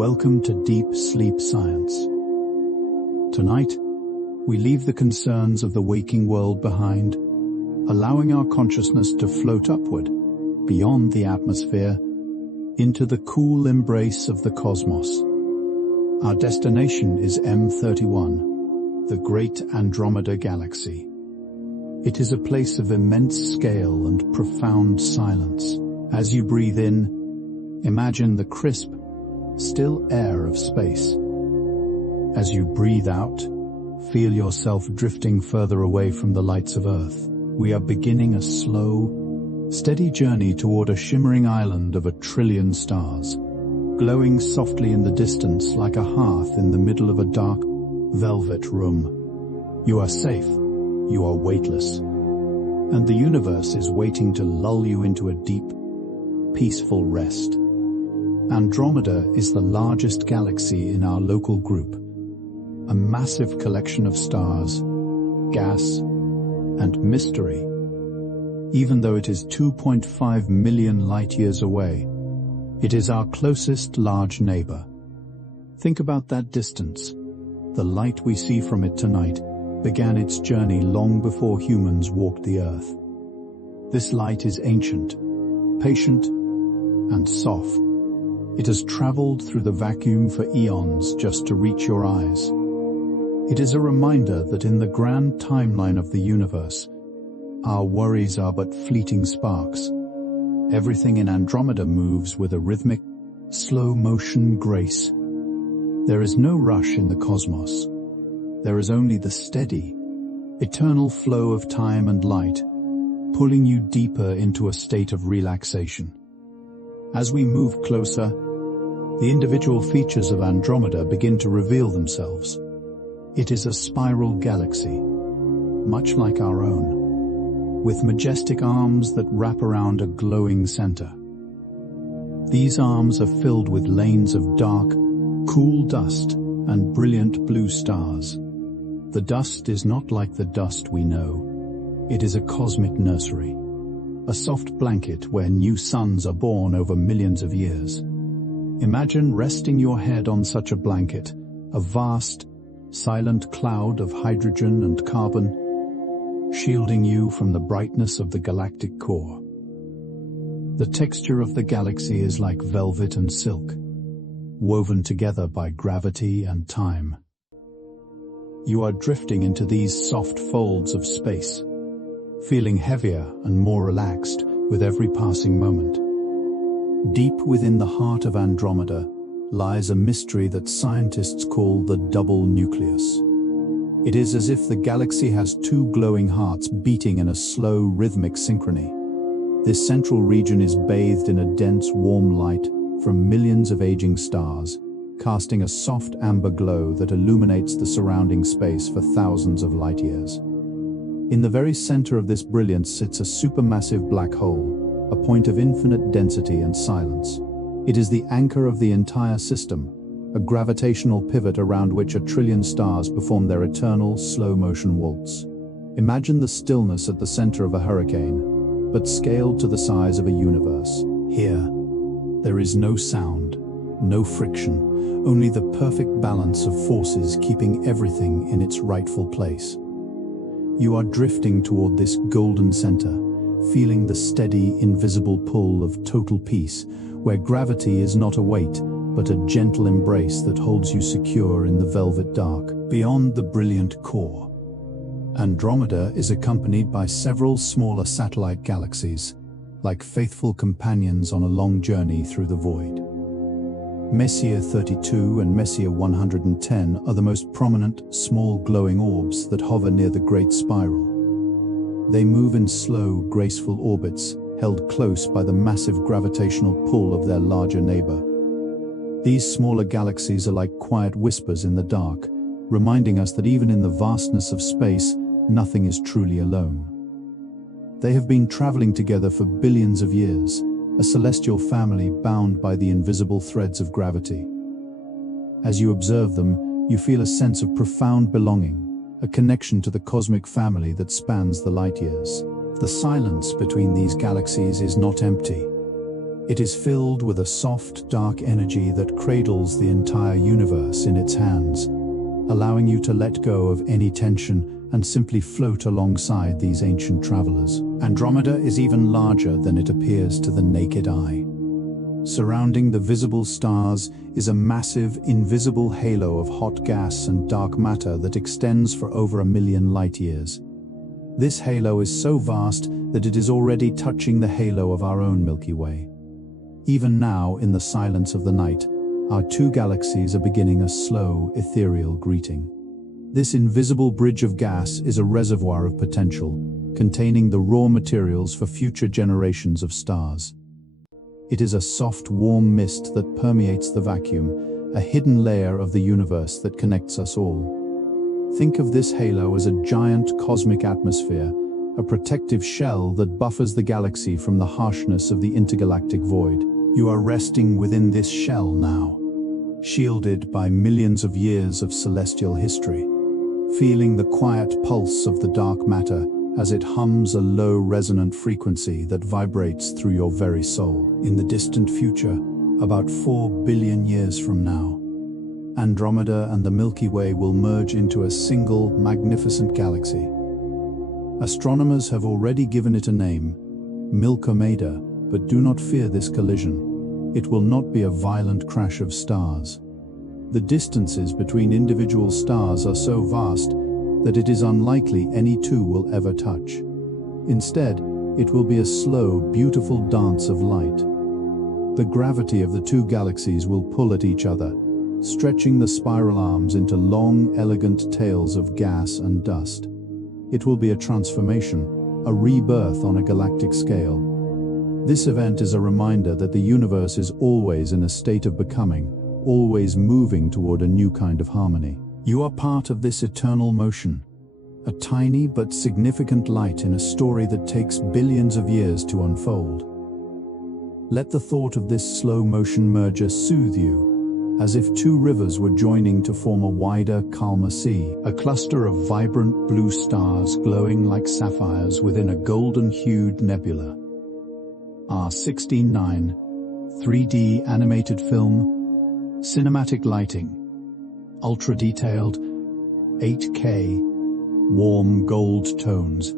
Welcome to Deep Sleep Science. Tonight, we leave the concerns of the waking world behind, allowing our consciousness to float upward, beyond the atmosphere, into the cool embrace of the cosmos. Our destination is M31, the great Andromeda Galaxy. It is a place of immense scale and profound silence. As you breathe in, imagine the crisp, still air of space. As you breathe out, feel yourself drifting further away from the lights of Earth. We are beginning a slow, steady journey toward a shimmering island of 1 trillion stars, glowing softly in the distance like a hearth in the middle of a dark, velvet room. You are safe, you are weightless, and the universe is waiting to lull you into a deep, peaceful rest. Andromeda is the largest galaxy in our local group, a massive collection of stars, gas, and mystery. Even though it is 2.5 million light-years away, it is our closest large neighbor. Think about that distance. The light we see from it tonight began its journey long before humans walked the Earth. This light is ancient, patient, and soft. It has traveled through the vacuum for eons just to reach your eyes. It is a reminder that in the grand timeline of the universe, our worries are but fleeting sparks. Everything in Andromeda moves with a rhythmic, slow-motion grace. There is no rush in the cosmos. There is only the steady, eternal flow of time and light, pulling you deeper into a state of relaxation. As we move closer, the individual features of Andromeda begin to reveal themselves. It is a spiral galaxy, much like our own, with majestic arms that wrap around a glowing center. These arms are filled with lanes of dark, cool dust and brilliant blue stars. The dust is not like the dust we know. It is a cosmic nursery, a soft blanket where new suns are born over millions of years. Imagine resting your head on such a blanket, a vast, silent cloud of hydrogen and carbon, shielding you from the brightness of the galactic core. The texture of the galaxy is like velvet and silk, woven together by gravity and time. You are drifting into these soft folds of space, feeling heavier and more relaxed with every passing moment. Deep within the heart of Andromeda lies a mystery that scientists call the double nucleus. It is as if the galaxy has two glowing hearts beating in a slow, rhythmic synchrony. This central region is bathed in a dense, warm light from millions of aging stars, casting a soft amber glow that illuminates the surrounding space for thousands of light-years. In the very center of this brilliance sits a supermassive black hole, a point of infinite density and silence. It is the anchor of the entire system, a gravitational pivot around which 1 trillion stars perform their eternal, slow-motion waltz. Imagine the stillness at the center of a hurricane, but scaled to the size of a universe. Here, there is no sound, no friction, only the perfect balance of forces keeping everything in its rightful place. You are drifting toward this golden center, feeling the steady, invisible pull of total peace, where gravity is not a weight, but a gentle embrace that holds you secure in the velvet dark, beyond the brilliant core. Andromeda is accompanied by several smaller satellite galaxies, like faithful companions on a long journey through the void. Messier 32 and Messier 110 are the most prominent, small glowing orbs that hover near the Great Spiral. They move in slow, graceful orbits, held close by the massive gravitational pull of their larger neighbor. These smaller galaxies are like quiet whispers in the dark, reminding us that even in the vastness of space, nothing is truly alone. They have been traveling together for billions of years, a celestial family bound by the invisible threads of gravity. As you observe them, you feel a sense of profound belonging, a connection to the cosmic family that spans the light years. The silence between these galaxies is not empty. It is filled with a soft, dark energy that cradles the entire universe in its hands, allowing you to let go of any tension and simply float alongside these ancient travelers. Andromeda is even larger than it appears to the naked eye. Surrounding the visible stars is a massive, invisible halo of hot gas and dark matter that extends for over 1 million light-years. This halo is so vast that it is already touching the halo of our own Milky Way. Even now, in the silence of the night, our two galaxies are beginning a slow, ethereal greeting. This invisible bridge of gas is a reservoir of potential, containing the raw materials for future generations of stars. It is a soft, warm mist that permeates the vacuum, a hidden layer of the universe that connects us all. Think of this halo as a giant cosmic atmosphere, a protective shell that buffers the galaxy from the harshness of the intergalactic void. You are resting within this shell now, shielded by millions of years of celestial history, feeling the quiet pulse of the dark matter as it hums a low resonant frequency that vibrates through your very soul. In the distant future, about 4 billion years from now, Andromeda and the Milky Way will merge into a single, magnificent galaxy. Astronomers have already given it a name, Milkomeda, but do not fear this collision. It will not be a violent crash of stars. The distances between individual stars are so vast that it is unlikely any two will ever touch. Instead, it will be a slow, beautiful dance of light. The gravity of the two galaxies will pull at each other, stretching the spiral arms into long, elegant tails of gas and dust. It will be a transformation, a rebirth on a galactic scale. This event is a reminder that the universe is always in a state of becoming, always moving toward a new kind of harmony. You are part of this eternal motion, a tiny but significant light in a story that takes billions of years to unfold. Let the thought of this slow motion merger soothe you, as if two rivers were joining to form a wider, calmer sea, a cluster of vibrant blue stars glowing like sapphires within a golden-hued nebula. R16-9, 3D animated film, cinematic lighting, ultra-detailed, 8K, warm gold tones,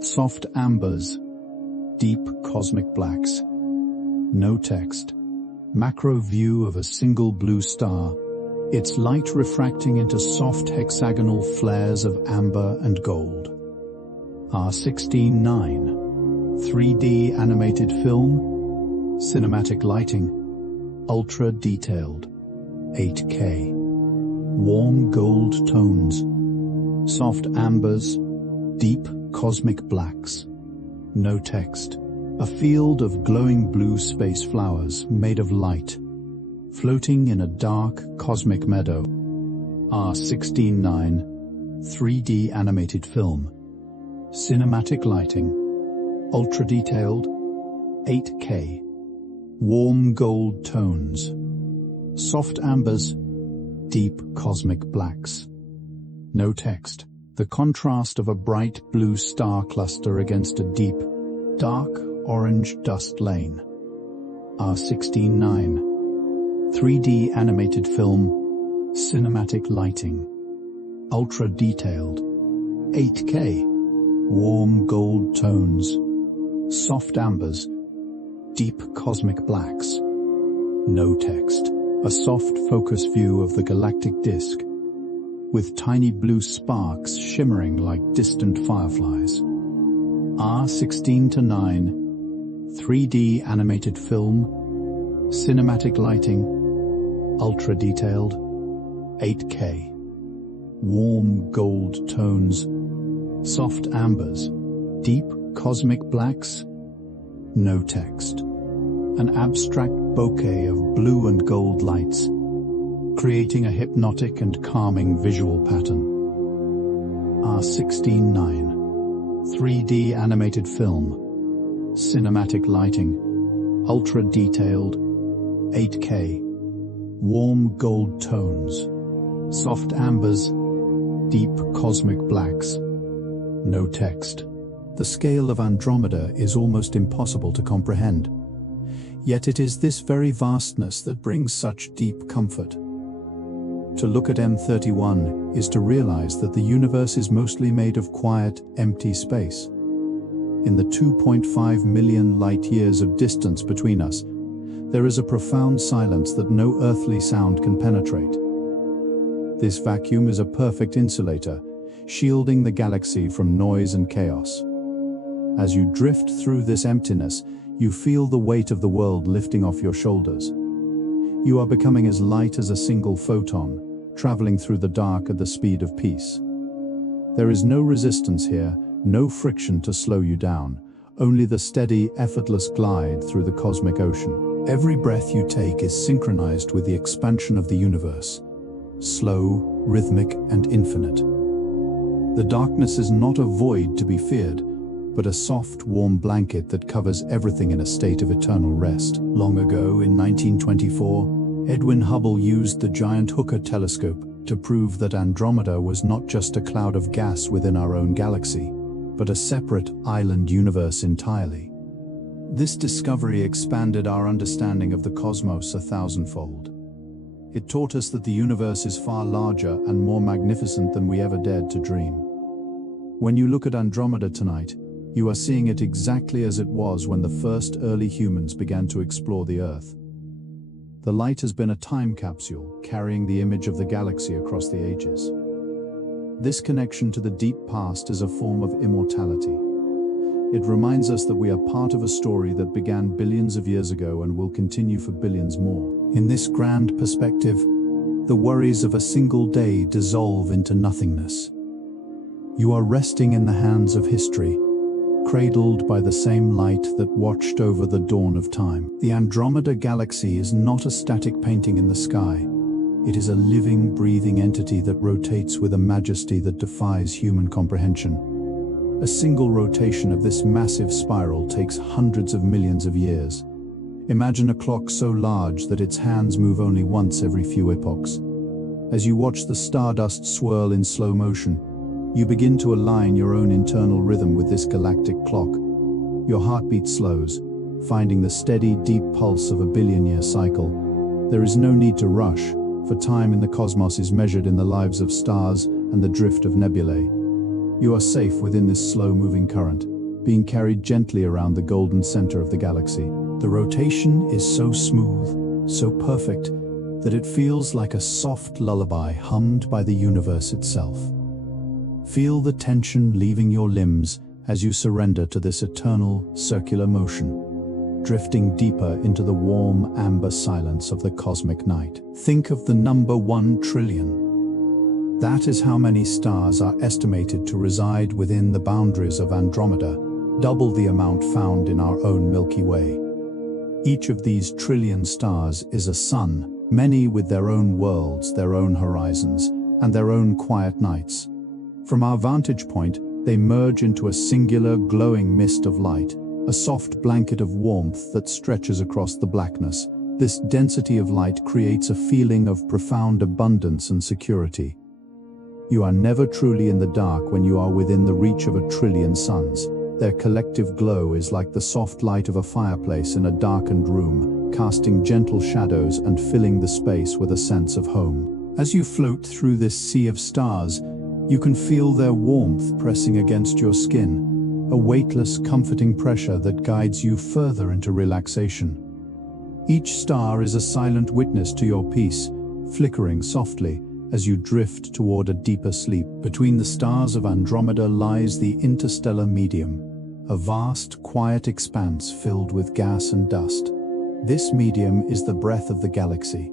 soft ambers, deep cosmic blacks, no text, macro view of a single blue star, its light refracting into soft hexagonal flares of amber and gold. R16-9, 3D animated film, cinematic lighting, ultra-detailed, 8K, warm gold tones, soft ambers, deep cosmic blacks, no text, a field of glowing blue space flowers made of light, floating in a dark cosmic meadow. R16-9, 3D animated film, cinematic lighting, ultra-detailed, 8K, warm gold tones, soft ambers, deep cosmic blacks, no text, the contrast of a bright blue star cluster against a deep, dark orange dust lane. R16-9, 3D animated film, cinematic lighting, ultra-detailed, 8K, warm gold tones, soft ambers, deep cosmic blacks, no text, a soft focus view of the galactic disk, with tiny blue sparks shimmering like distant fireflies. R16-9, 3D animated film, cinematic lighting, ultra-detailed, 8K, warm gold tones, soft ambers, deep cosmic blacks, no text, an abstract bouquet of blue and gold lights, creating a hypnotic and calming visual pattern. R16-9, 3D animated film, cinematic lighting, ultra-detailed, 8K, warm gold tones, soft ambers, deep cosmic blacks, no text. The scale of Andromeda is almost impossible to comprehend. Yet it is this very vastness that brings such deep comfort. To look at M31 is to realize that the universe is mostly made of quiet, empty space. In the 2.5 million light-years of distance between us, there is a profound silence that no earthly sound can penetrate. This vacuum is a perfect insulator, shielding the galaxy from noise and chaos. As you drift through this emptiness, you feel the weight of the world lifting off your shoulders. You are becoming as light as a single photon, traveling through the dark at the speed of peace. There is no resistance here, no friction to slow you down, only the steady, effortless glide through the cosmic ocean. Every breath you take is synchronized with the expansion of the universe, slow, rhythmic, and infinite. The darkness is not a void to be feared, but a soft, warm blanket that covers everything in a state of eternal rest. Long ago, in 1924, Edwin Hubble used the giant Hooker telescope to prove that Andromeda was not just a cloud of gas within our own galaxy, but a separate island universe entirely. This discovery expanded our understanding of the cosmos 1,000-fold. It taught us that the universe is far larger and more magnificent than we ever dared to dream. When you look at Andromeda tonight, you are seeing it exactly as it was when the first early humans began to explore the Earth. The light has been a time capsule, carrying the image of the galaxy across the ages. This connection to the deep past is a form of immortality. It reminds us that we are part of a story that began billions of years ago and will continue for billions more. In this grand perspective, the worries of a single day dissolve into nothingness. You are resting in the hands of history, cradled by the same light that watched over the dawn of time. The Andromeda Galaxy is not a static painting in the sky. It is a living, breathing entity that rotates with a majesty that defies human comprehension. A single rotation of this massive spiral takes hundreds of millions of years. Imagine a clock so large that its hands move only once every few epochs. As you watch the stardust swirl in slow motion, you begin to align your own internal rhythm with this galactic clock. Your heartbeat slows, finding the steady, deep pulse of a billion-year cycle. There is no need to rush, for time in the cosmos is measured in the lives of stars and the drift of nebulae. You are safe within this slow-moving current, being carried gently around the golden center of the galaxy. The rotation is so smooth, so perfect, that it feels like a soft lullaby hummed by the universe itself. Feel the tension leaving your limbs as you surrender to this eternal, circular motion, drifting deeper into the warm, amber silence of the cosmic night. Think of the number 1 trillion. That is how many stars are estimated to reside within the boundaries of Andromeda, double the amount found in our own Milky Way. Each of these trillion stars is a sun, many with their own worlds, their own horizons, and their own quiet nights. From our vantage point, they merge into a singular, glowing mist of light, a soft blanket of warmth that stretches across the blackness. This density of light creates a feeling of profound abundance and security. You are never truly in the dark when you are within the reach of a trillion suns. Their collective glow is like the soft light of a fireplace in a darkened room, casting gentle shadows and filling the space with a sense of home. As you float through this sea of stars, you can feel their warmth pressing against your skin, a weightless, comforting pressure that guides you further into relaxation. Each star is a silent witness to your peace, flickering softly as you drift toward a deeper sleep. Between the stars of Andromeda lies the interstellar medium, a vast, quiet expanse filled with gas and dust. This medium is the breath of the galaxy.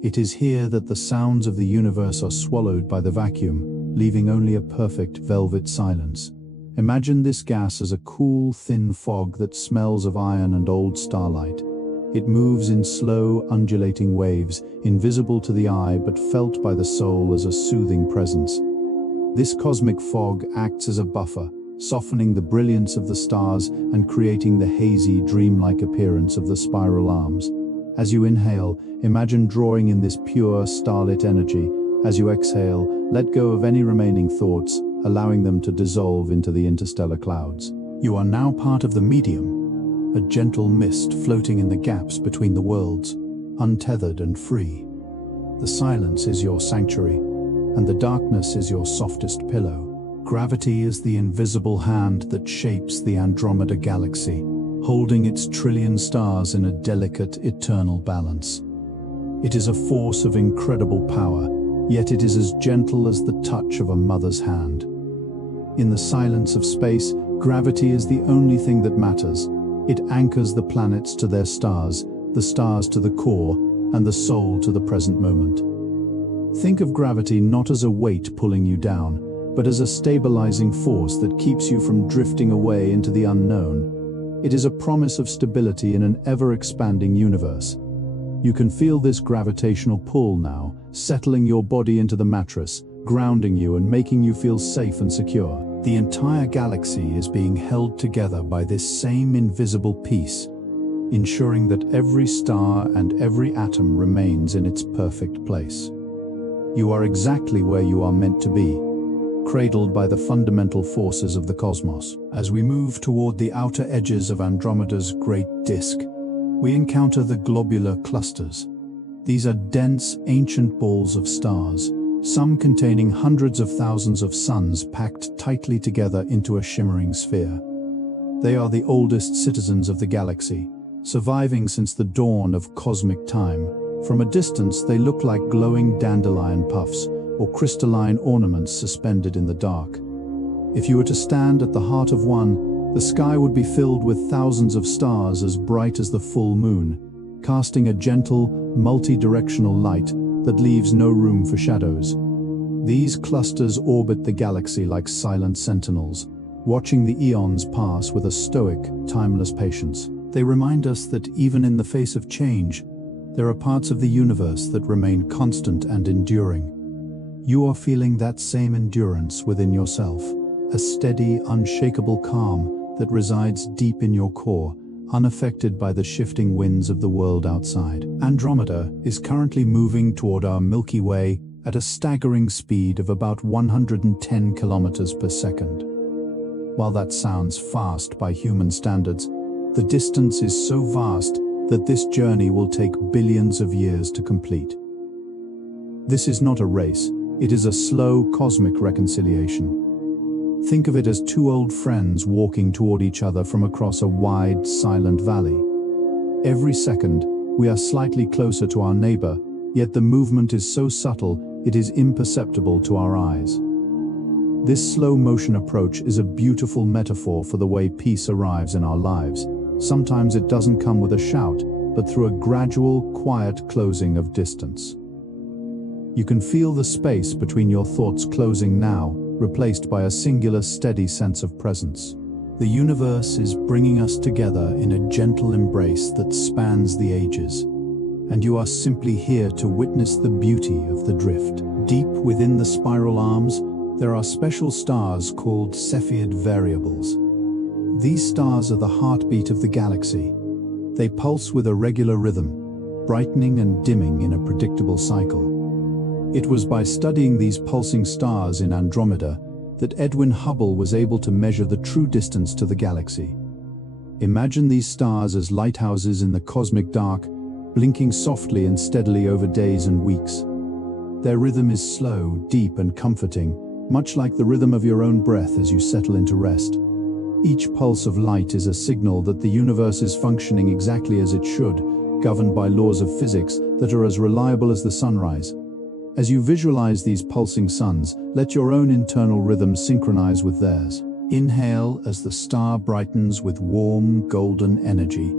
It is here that the sounds of the universe are swallowed by the vacuum, leaving only a perfect velvet silence. Imagine this gas as a cool, thin fog that smells of iron and old starlight. It moves in slow, undulating waves, invisible to the eye but felt by the soul as a soothing presence. This cosmic fog acts as a buffer, softening the brilliance of the stars and creating the hazy, dreamlike appearance of the spiral arms. As you inhale, imagine drawing in this pure, starlit energy. As you exhale, let go of any remaining thoughts, allowing them to dissolve into the interstellar clouds. You are now part of the medium, a gentle mist floating in the gaps between the worlds, untethered and free. The silence is your sanctuary, and the darkness is your softest pillow. Gravity is the invisible hand that shapes the Andromeda Galaxy, holding its trillion stars in a delicate, eternal balance. It is a force of incredible power, yet it is as gentle as the touch of a mother's hand. In the silence of space, gravity is the only thing that matters. It anchors the planets to their stars, the stars to the core, and the soul to the present moment. Think of gravity not as a weight pulling you down, but as a stabilizing force that keeps you from drifting away into the unknown. It is a promise of stability in an ever-expanding universe. You can feel this gravitational pull now, settling your body into the mattress, grounding you and making you feel safe and secure. The entire galaxy is being held together by this same invisible peace, ensuring that every star and every atom remains in its perfect place. You are exactly where you are meant to be, cradled by the fundamental forces of the cosmos. As we move toward the outer edges of Andromeda's great disk, we encounter the globular clusters. These are dense, ancient balls of stars, some containing hundreds of thousands of suns packed tightly together into a shimmering sphere. They are the oldest citizens of the galaxy, surviving since the dawn of cosmic time. From a distance, they look like glowing dandelion puffs or crystalline ornaments suspended in the dark. If you were to stand at the heart of one, the sky would be filled with thousands of stars as bright as the full moon, casting a gentle, multi-directional light that leaves no room for shadows. These clusters orbit the galaxy like silent sentinels, watching the eons pass with a stoic, timeless patience. They remind us that even in the face of change, there are parts of the universe that remain constant and enduring. You are feeling that same endurance within yourself, a steady, unshakable calm that resides deep in your core, unaffected by the shifting winds of the world outside. Andromeda is currently moving toward our Milky Way at a staggering speed of about 110 kilometers per second. While that sounds fast by human standards, the distance is so vast that this journey will take billions of years to complete. This is not a race, it is a slow cosmic reconciliation. Think of it as two old friends walking toward each other from across a wide, silent valley. Every second, we are slightly closer to our neighbor, yet the movement is so subtle it is imperceptible to our eyes. This slow motion approach is a beautiful metaphor for the way peace arrives in our lives. Sometimes it doesn't come with a shout, but through a gradual, quiet closing of distance. You can feel the space between your thoughts closing now, replaced by a singular, steady sense of presence. The universe is bringing us together in a gentle embrace that spans the ages, and you are simply here to witness the beauty of the drift. Deep within the spiral arms, there are special stars called Cepheid variables. These stars are the heartbeat of the galaxy. They pulse with a regular rhythm, brightening and dimming in a predictable cycle. It was by studying these pulsing stars in Andromeda that Edwin Hubble was able to measure the true distance to the galaxy. Imagine these stars as lighthouses in the cosmic dark, blinking softly and steadily over days and weeks. Their rhythm is slow, deep, and comforting, much like the rhythm of your own breath as you settle into rest. Each pulse of light is a signal that the universe is functioning exactly as it should, governed by laws of physics that are as reliable as the sunrise. As you visualize these pulsing suns, let your own internal rhythm synchronize with theirs. Inhale as the star brightens with warm, golden energy.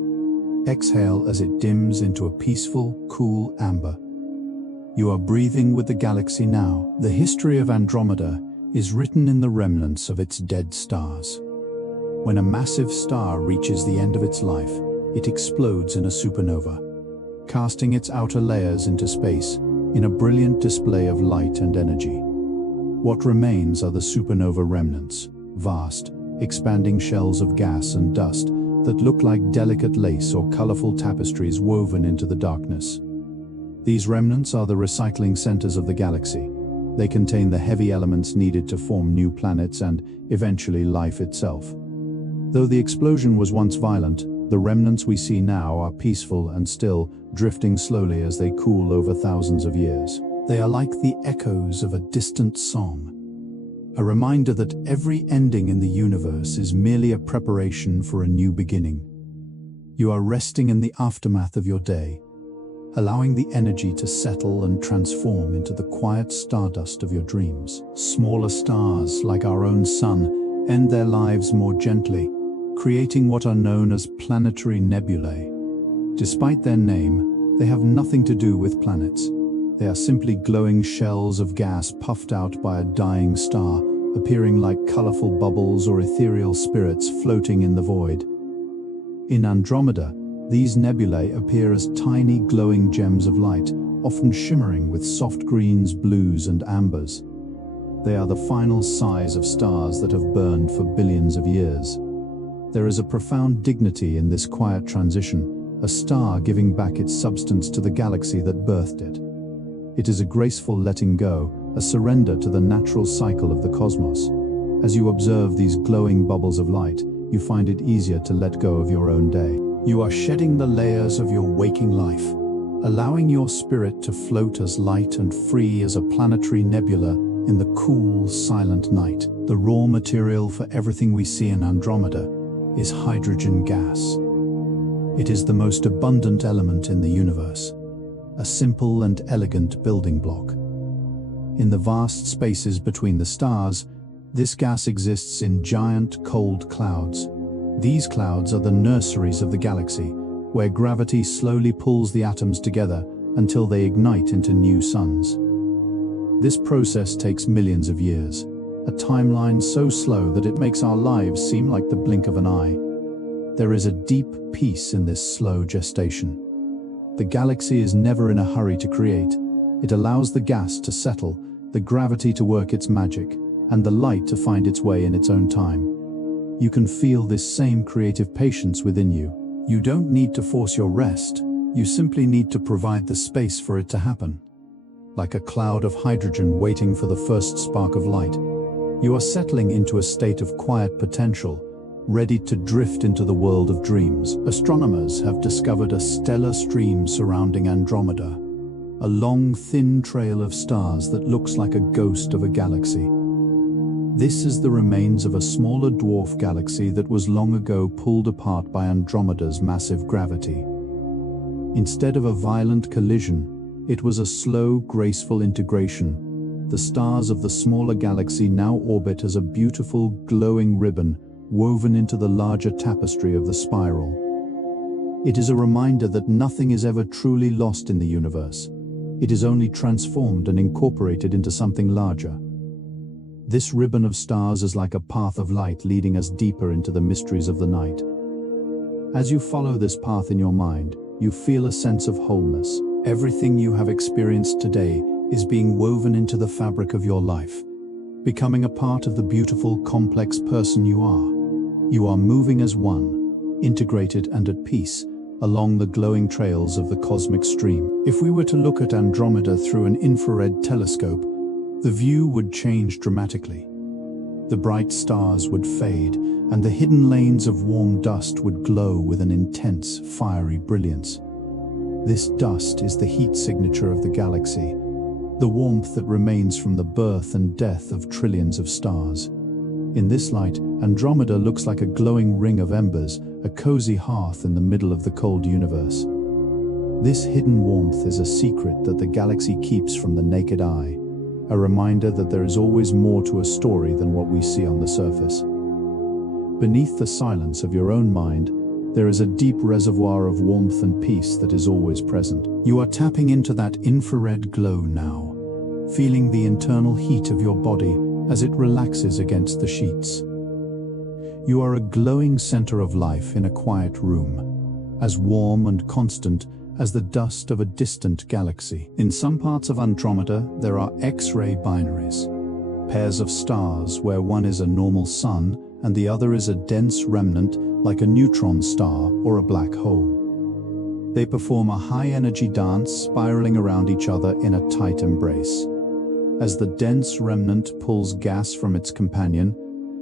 Exhale as it dims into a peaceful, cool amber. You are breathing with the galaxy now. The history of Andromeda is written in the remnants of its dead stars. When a massive star reaches the end of its life, it explodes in a supernova, casting its outer layers into space in a brilliant display of light and energy. What remains are the supernova remnants, vast, expanding shells of gas and dust that look like delicate lace or colorful tapestries woven into the darkness. These remnants are the recycling centers of the galaxy. They contain the heavy elements needed to form new planets and, eventually, life itself. Though the explosion was once violent, The remnants we see now are peaceful and still, drifting slowly as they cool over thousands of years. They are like the echoes of a distant song, a reminder that every ending in the universe is merely a preparation for a new beginning. You are resting in the aftermath of your day, allowing the energy to settle and transform into the quiet stardust of your dreams. Smaller stars, like our own sun, end their lives more gently, creating what are known as planetary nebulae. Despite their name, they have nothing to do with planets. They are simply glowing shells of gas puffed out by a dying star, appearing like colorful bubbles or ethereal spirits floating in the void. In Andromeda, these nebulae appear as tiny glowing gems of light, often shimmering with soft greens, blues, and ambers. They are the final sighs of stars that have burned for billions of years. There is a profound dignity in this quiet transition, a star giving back its substance to the galaxy that birthed it. It is a graceful letting go, a surrender to the natural cycle of the cosmos. As you observe these glowing bubbles of light, you find it easier to let go of your own day. You are shedding the layers of your waking life, allowing your spirit to float as light and free as a planetary nebula in the cool, silent night. The raw material for everything we see in Andromeda is hydrogen gas. It is the most abundant element in the universe, a simple and elegant building block. In the vast spaces between the stars, this gas exists in giant, cold clouds. These clouds are the nurseries of the galaxy, where gravity slowly pulls the atoms together until they ignite into new suns. This process takes millions of years, a timeline so slow that it makes our lives seem like the blink of an eye. There is a deep peace in this slow gestation. The galaxy is never in a hurry to create. It allows the gas to settle, the gravity to work its magic, and the light to find its way in its own time. You can feel this same creative patience within you. You don't need to force your rest, you simply need to provide the space for it to happen. Like a cloud of hydrogen waiting for the first spark of light, you are settling into a state of quiet potential, ready to drift into the world of dreams. Astronomers have discovered a stellar stream surrounding Andromeda, a long, thin trail of stars that looks like a ghost of a galaxy. This is the remains of a smaller dwarf galaxy that was long ago pulled apart by Andromeda's massive gravity. Instead of a violent collision, it was a slow, graceful integration. The stars of the smaller galaxy now orbit as a beautiful, glowing ribbon woven into the larger tapestry of the spiral. It is a reminder that nothing is ever truly lost in the universe. It is only transformed and incorporated into something larger. This ribbon of stars is like a path of light leading us deeper into the mysteries of the night. As you follow this path in your mind, you feel a sense of wholeness. Everything you have experienced today is being woven into the fabric of your life, becoming a part of the beautiful, complex person you are. You are moving as one, integrated and at peace, along the glowing trails of the cosmic stream. If we were to look at Andromeda through an infrared telescope, the view would change dramatically. The bright stars would fade, and the hidden lanes of warm dust would glow with an intense, fiery brilliance. This dust is the heat signature of the galaxy, the warmth that remains from the birth and death of trillions of stars. In this light, Andromeda looks like a glowing ring of embers, a cozy hearth in the middle of the cold universe. This hidden warmth is a secret that the galaxy keeps from the naked eye, a reminder that there is always more to a story than what we see on the surface. Beneath the silence of your own mind, there is a deep reservoir of warmth and peace that is always present. You are tapping into that infrared glow now, feeling the internal heat of your body as it relaxes against the sheets. You are a glowing center of life in a quiet room, as warm and constant as the dust of a distant galaxy. In some parts of Andromeda, there are X-ray binaries, pairs of stars where one is a normal sun and the other is a dense remnant like a neutron star or a black hole. They perform a high-energy dance, spiraling around each other in a tight embrace. As the dense remnant pulls gas from its companion,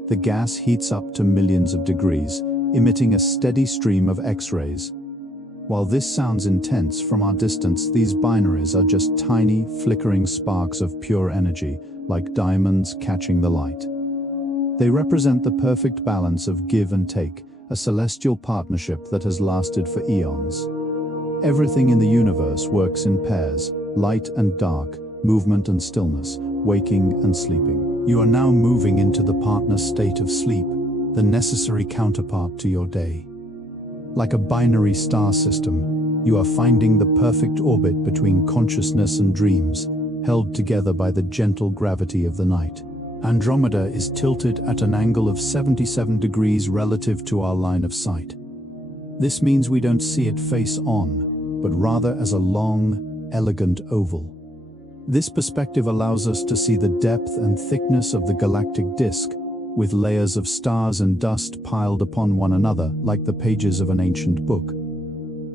the gas heats up to millions of degrees, emitting a steady stream of X-rays. While this sounds intense from our distance, these binaries are just tiny, flickering sparks of pure energy, like diamonds catching the light. They represent the perfect balance of give and take, a celestial partnership that has lasted for eons. Everything in the universe works in pairs, light and dark, movement and stillness, waking and sleeping. You are now moving into the partner state of sleep, the necessary counterpart to your day. Like a binary star system, you are finding the perfect orbit between consciousness and dreams, held together by the gentle gravity of the night. Andromeda is tilted at an angle of 77 degrees relative to our line of sight. This means we don't see it face on, but rather as a long, elegant oval. This perspective allows us to see the depth and thickness of the galactic disk, with layers of stars and dust piled upon one another like the pages of an ancient book.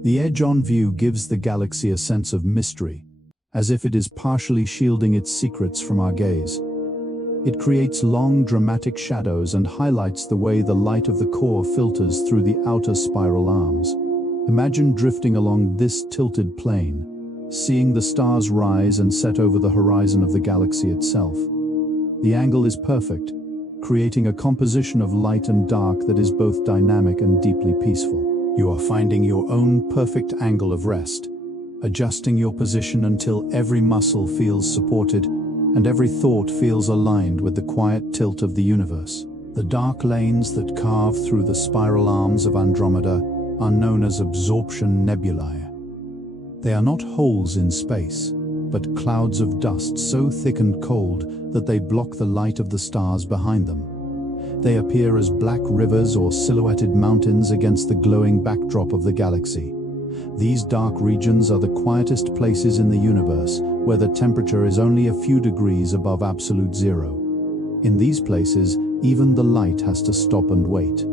The edge-on view gives the galaxy a sense of mystery, as if it is partially shielding its secrets from our gaze. It creates long, dramatic shadows and highlights the way the light of the core filters through the outer spiral arms. Imagine drifting along this tilted plane, seeing the stars rise and set over the horizon of the galaxy itself. The angle is perfect, creating a composition of light and dark that is both dynamic and deeply peaceful. You are finding your own perfect angle of rest, adjusting your position until every muscle feels supported and every thought feels aligned with the quiet tilt of the universe. The dark lanes that carve through the spiral arms of Andromeda are known as absorption nebulae. They are not holes in space, but clouds of dust so thick and cold that they block the light of the stars behind them. They appear as black rivers or silhouetted mountains against the glowing backdrop of the galaxy. These dark regions are the quietest places in the universe, where the temperature is only a few degrees above absolute zero. In these places, even the light has to stop and wait.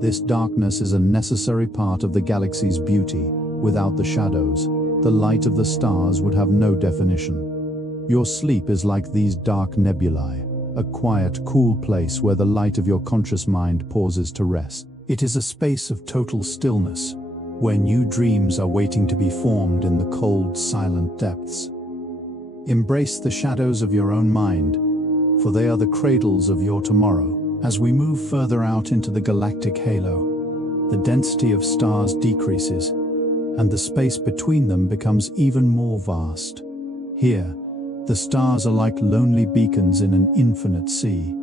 This darkness is a necessary part of the galaxy's beauty. Without the shadows, the light of the stars would have no definition. Your sleep is like these dark nebulae, a quiet, cool place where the light of your conscious mind pauses to rest. It is a space of total stillness, where new dreams are waiting to be formed in the cold, silent depths. Embrace the shadows of your own mind, for they are the cradles of your tomorrow. As we move further out into the galactic halo, the density of stars decreases, and the space between them becomes even more vast. Here, the stars are like lonely beacons in an infinite sea.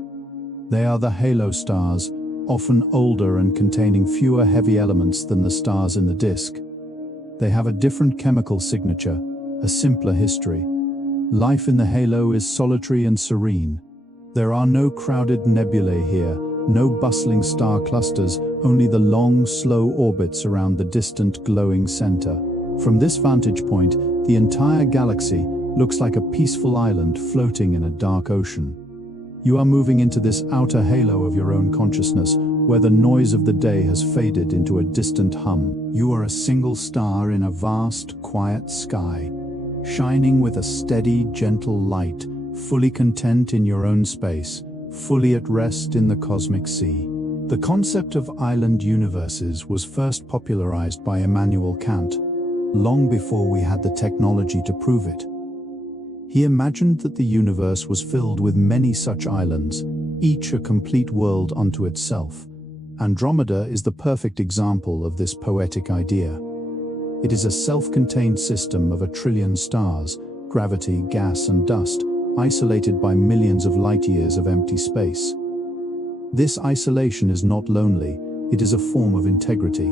They are the halo stars, often older and containing fewer heavy elements than the stars in the disk. They have a different chemical signature, a simpler history. Life in the halo is solitary and serene. There are no crowded nebulae here, no bustling star clusters, only the long, slow orbits around the distant, glowing center. From this vantage point, the entire galaxy looks like a peaceful island floating in a dark ocean. You are moving into this outer halo of your own consciousness, where the noise of the day has faded into a distant hum. You are a single star in a vast, quiet sky, shining with a steady, gentle light, fully content in your own space, fully at rest in the cosmic sea. The concept of island universes was first popularized by Immanuel Kant, long before we had the technology to prove it. He imagined that the universe was filled with many such islands, each a complete world unto itself. Andromeda is the perfect example of this poetic idea. It is a self-contained system of 1 trillion stars, gravity, gas, and dust, isolated by millions of light-years of empty space. This isolation is not lonely, it is a form of integrity.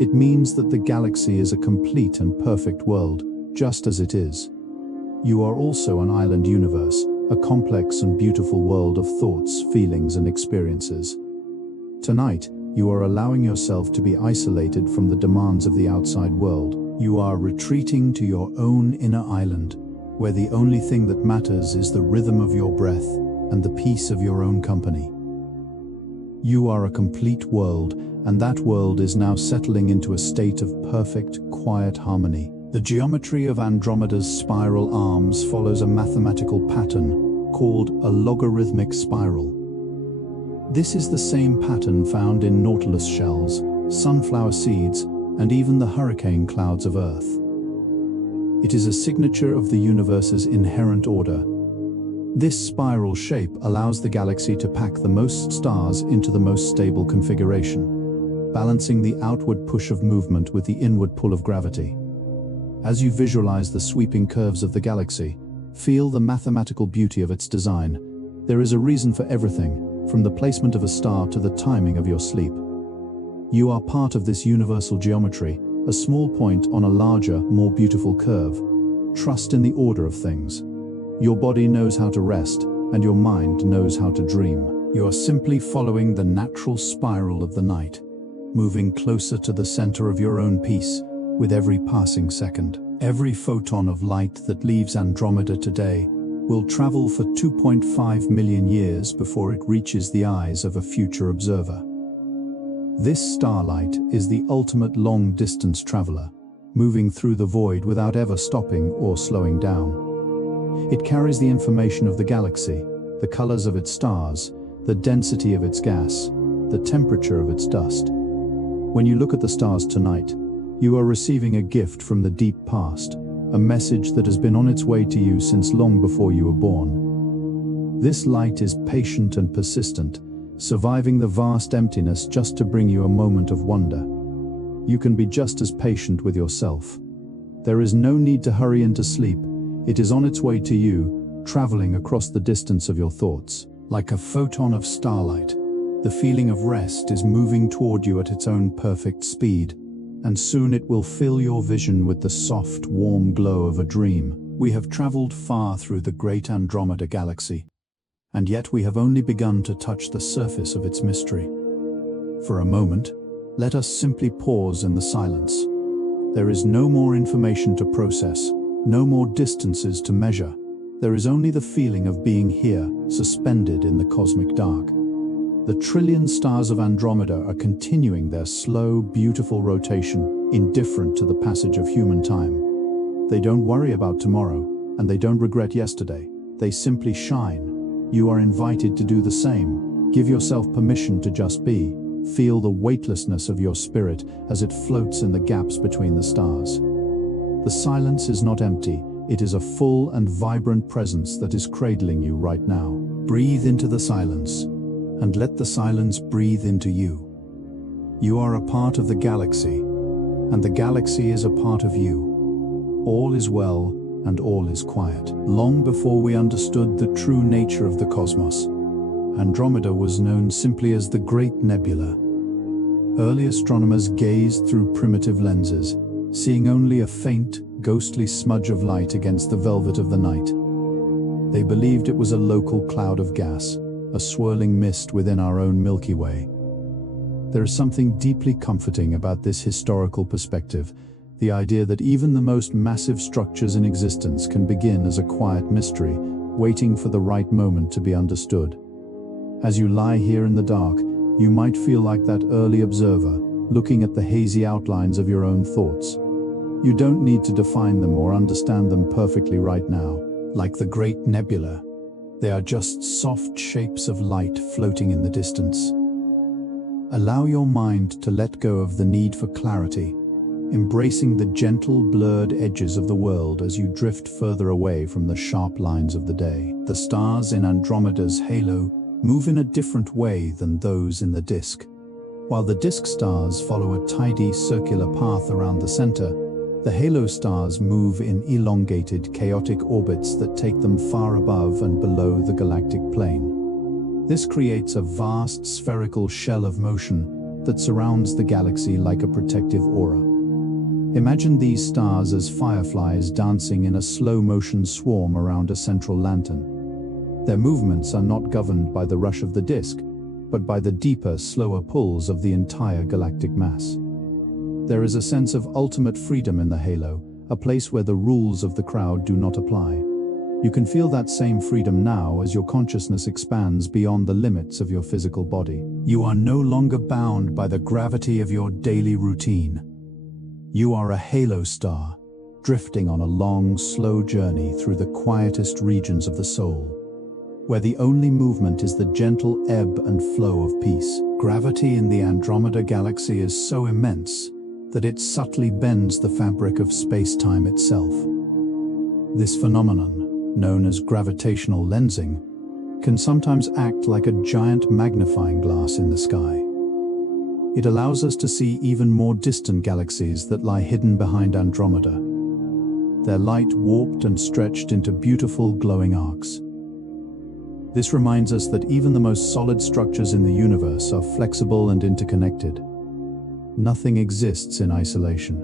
It means that the galaxy is a complete and perfect world, just as it is. You are also an island universe, a complex and beautiful world of thoughts, feelings, and experiences. Tonight, you are allowing yourself to be isolated from the demands of the outside world. You are retreating to your own inner island, where the only thing that matters is the rhythm of your breath and the peace of your own company. You are a complete world, and that world is now settling into a state of perfect, quiet harmony. The geometry of Andromeda's spiral arms follows a mathematical pattern called a logarithmic spiral. This is the same pattern found in nautilus shells, sunflower seeds, and even the hurricane clouds of Earth. It is a signature of the universe's inherent order. This spiral shape allows the galaxy to pack the most stars into the most stable configuration, balancing the outward push of movement with the inward pull of gravity. As you visualize the sweeping curves of the galaxy, feel the mathematical beauty of its design. There is a reason for everything, from the placement of a star to the timing of your sleep. You are part of this universal geometry, a small point on a larger, more beautiful curve. Trust in the order of things. Your body knows how to rest, and your mind knows how to dream. You are simply following the natural spiral of the night, moving closer to the center of your own peace with every passing second. Every photon of light that leaves Andromeda today will travel for 2.5 million years before it reaches the eyes of a future observer. This starlight is the ultimate long-distance traveler, moving through the void without ever stopping or slowing down. It carries the information of the galaxy, the colors of its stars, the density of its gas, the temperature of its dust. When you look at the stars tonight, you are receiving a gift from the deep past, a message that has been on its way to you since long before you were born. This light is patient and persistent, surviving the vast emptiness just to bring you a moment of wonder. You can be just as patient with yourself. There is no need to hurry into sleep. It is on its way to you, traveling across the distance of your thoughts. Like a photon of starlight, the feeling of rest is moving toward you at its own perfect speed, and soon it will fill your vision with the soft, warm glow of a dream. We have traveled far through the great Andromeda Galaxy, and yet we have only begun to touch the surface of its mystery. For a moment, let us simply pause in the silence. There is no more information to process, no more distances to measure. There is only the feeling of being here, suspended in the cosmic dark. The trillion stars of Andromeda are continuing their slow, beautiful rotation, indifferent to the passage of human time. They don't worry about tomorrow, and they don't regret yesterday. They simply shine. You are invited to do the same. Give yourself permission to just be. Feel the weightlessness of your spirit as it floats in the gaps between the stars. The silence is not empty. It is a full and vibrant presence that is cradling you right now. Breathe into the silence, and let the silence breathe into you. You are a part of the galaxy, and the galaxy is a part of you. All is well, and all is quiet. Long before we understood the true nature of the cosmos, Andromeda was known simply as the Great Nebula. Early astronomers gazed through primitive lenses, seeing only a faint, ghostly smudge of light against the velvet of the night. They believed it was a local cloud of gas, a swirling mist within our own Milky Way. There is something deeply comforting about this historical perspective, the idea that even the most massive structures in existence can begin as a quiet mystery, waiting for the right moment to be understood. As you lie here in the dark, you might feel like that early observer, looking at the hazy outlines of your own thoughts. You don't need to define them or understand them perfectly right now. Like the Great Nebula, they are just soft shapes of light floating in the distance. Allow your mind to let go of the need for clarity, embracing the gentle, blurred edges of the world as you drift further away from the sharp lines of the day. The stars in Andromeda's halo move in a different way than those in the disk. While the disk stars follow a tidy, circular path around the center, the halo stars move in elongated, chaotic orbits that take them far above and below the galactic plane. This creates a vast, spherical shell of motion that surrounds the galaxy like a protective aura. Imagine these stars as fireflies dancing in a slow-motion swarm around a central lantern. Their movements are not governed by the rush of the disk, but by the deeper, slower pulls of the entire galactic mass. There is a sense of ultimate freedom in the halo, a place where the rules of the crowd do not apply. You can feel that same freedom now as your consciousness expands beyond the limits of your physical body. You are no longer bound by the gravity of your daily routine. You are a halo star, drifting on a long, slow journey through the quietest regions of the soul. where the only movement is the gentle ebb and flow of peace. Gravity in the Andromeda Galaxy is so immense that it subtly bends the fabric of space-time itself. This phenomenon, known as gravitational lensing, can sometimes act like a giant magnifying glass in the sky. It allows us to see even more distant galaxies that lie hidden behind Andromeda, their light warped and stretched into beautiful glowing arcs. This reminds us that even the most solid structures in the universe are flexible and interconnected. Nothing exists in isolation.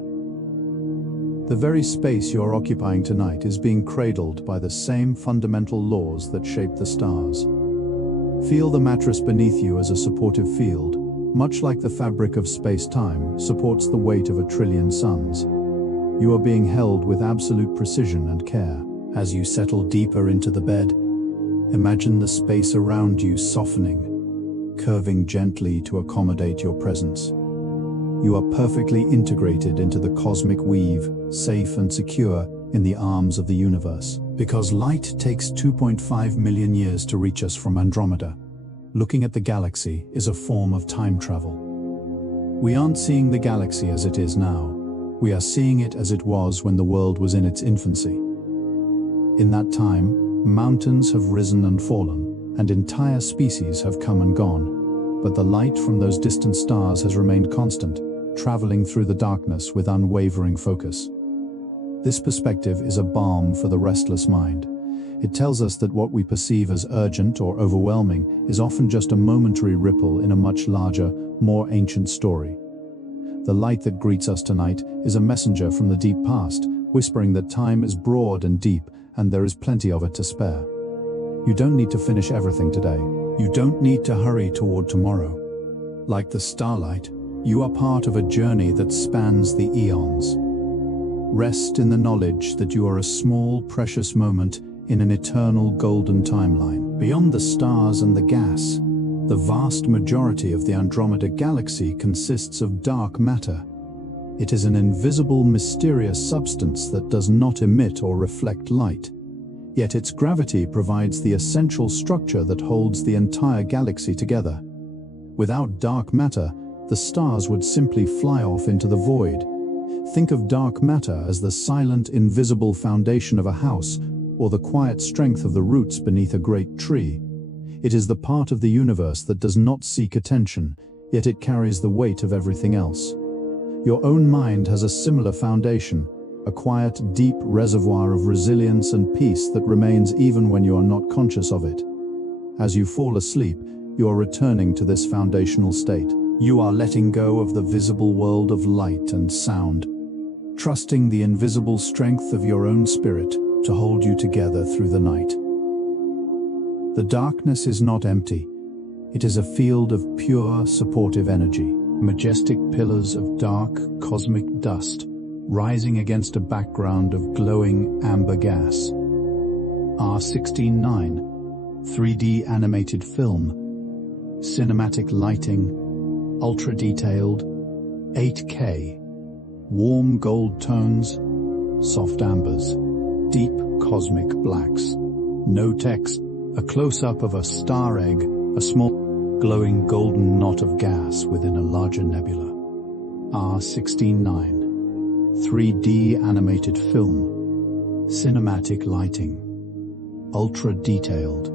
The very space you're occupying tonight is being cradled by the same fundamental laws that shape the stars. Feel the mattress beneath you as a supportive field, much like the fabric of space-time supports the weight of 1 trillion suns. You are being held with absolute precision and care. As you settle deeper into the bed, imagine the space around you softening, curving gently to accommodate your presence. You are perfectly integrated into the cosmic weave, safe and secure in the arms of the universe. Because light takes 2.5 million years to reach us from Andromeda, looking at the galaxy is a form of time travel. We aren't seeing the galaxy as it is now. We are seeing it as it was when the world was in its infancy. In that time, mountains have risen and fallen, and entire species have come and gone, but the light from those distant stars has remained constant, traveling through the darkness with unwavering focus. This perspective is a balm for the restless mind. It tells us that what we perceive as urgent or overwhelming is often just a momentary ripple in a much larger, more ancient story. The light that greets us tonight is a messenger from the deep past, whispering that time is broad and deep, and there is plenty of it to spare. You don't need to finish everything today. You don't need to hurry toward tomorrow. Like the starlight, you are part of a journey that spans the eons. Rest in the knowledge that you are a small, precious moment in an eternal golden timeline. Beyond the stars and the gas, the vast majority of the Andromeda Galaxy consists of dark matter. It is an invisible, mysterious substance that does not emit or reflect light. Yet its gravity provides the essential structure that holds the entire galaxy together. Without dark matter, the stars would simply fly off into the void. Think of dark matter as the silent, invisible foundation of a house, or the quiet strength of the roots beneath a great tree. It is the part of the universe that does not seek attention, yet it carries the weight of everything else. Your own mind has a similar foundation, a quiet, deep reservoir of resilience and peace that remains even when you are not conscious of it. As you fall asleep, you are returning to this foundational state. You are letting go of the visible world of light and sound, trusting the invisible strength of your own spirit to hold you together through the night. The darkness is not empty. It is a field of pure, supportive energy, majestic pillars of dark, cosmic dust, rising against a background of glowing amber gas. R16-9, 3D animated film, cinematic lighting, ultra-detailed, 8K, warm gold tones, soft ambers, deep cosmic blacks. No text, a close-up of a star egg, a small, glowing golden knot of gas within a larger nebula. R16-9, 3D animated film, cinematic lighting, ultra-detailed,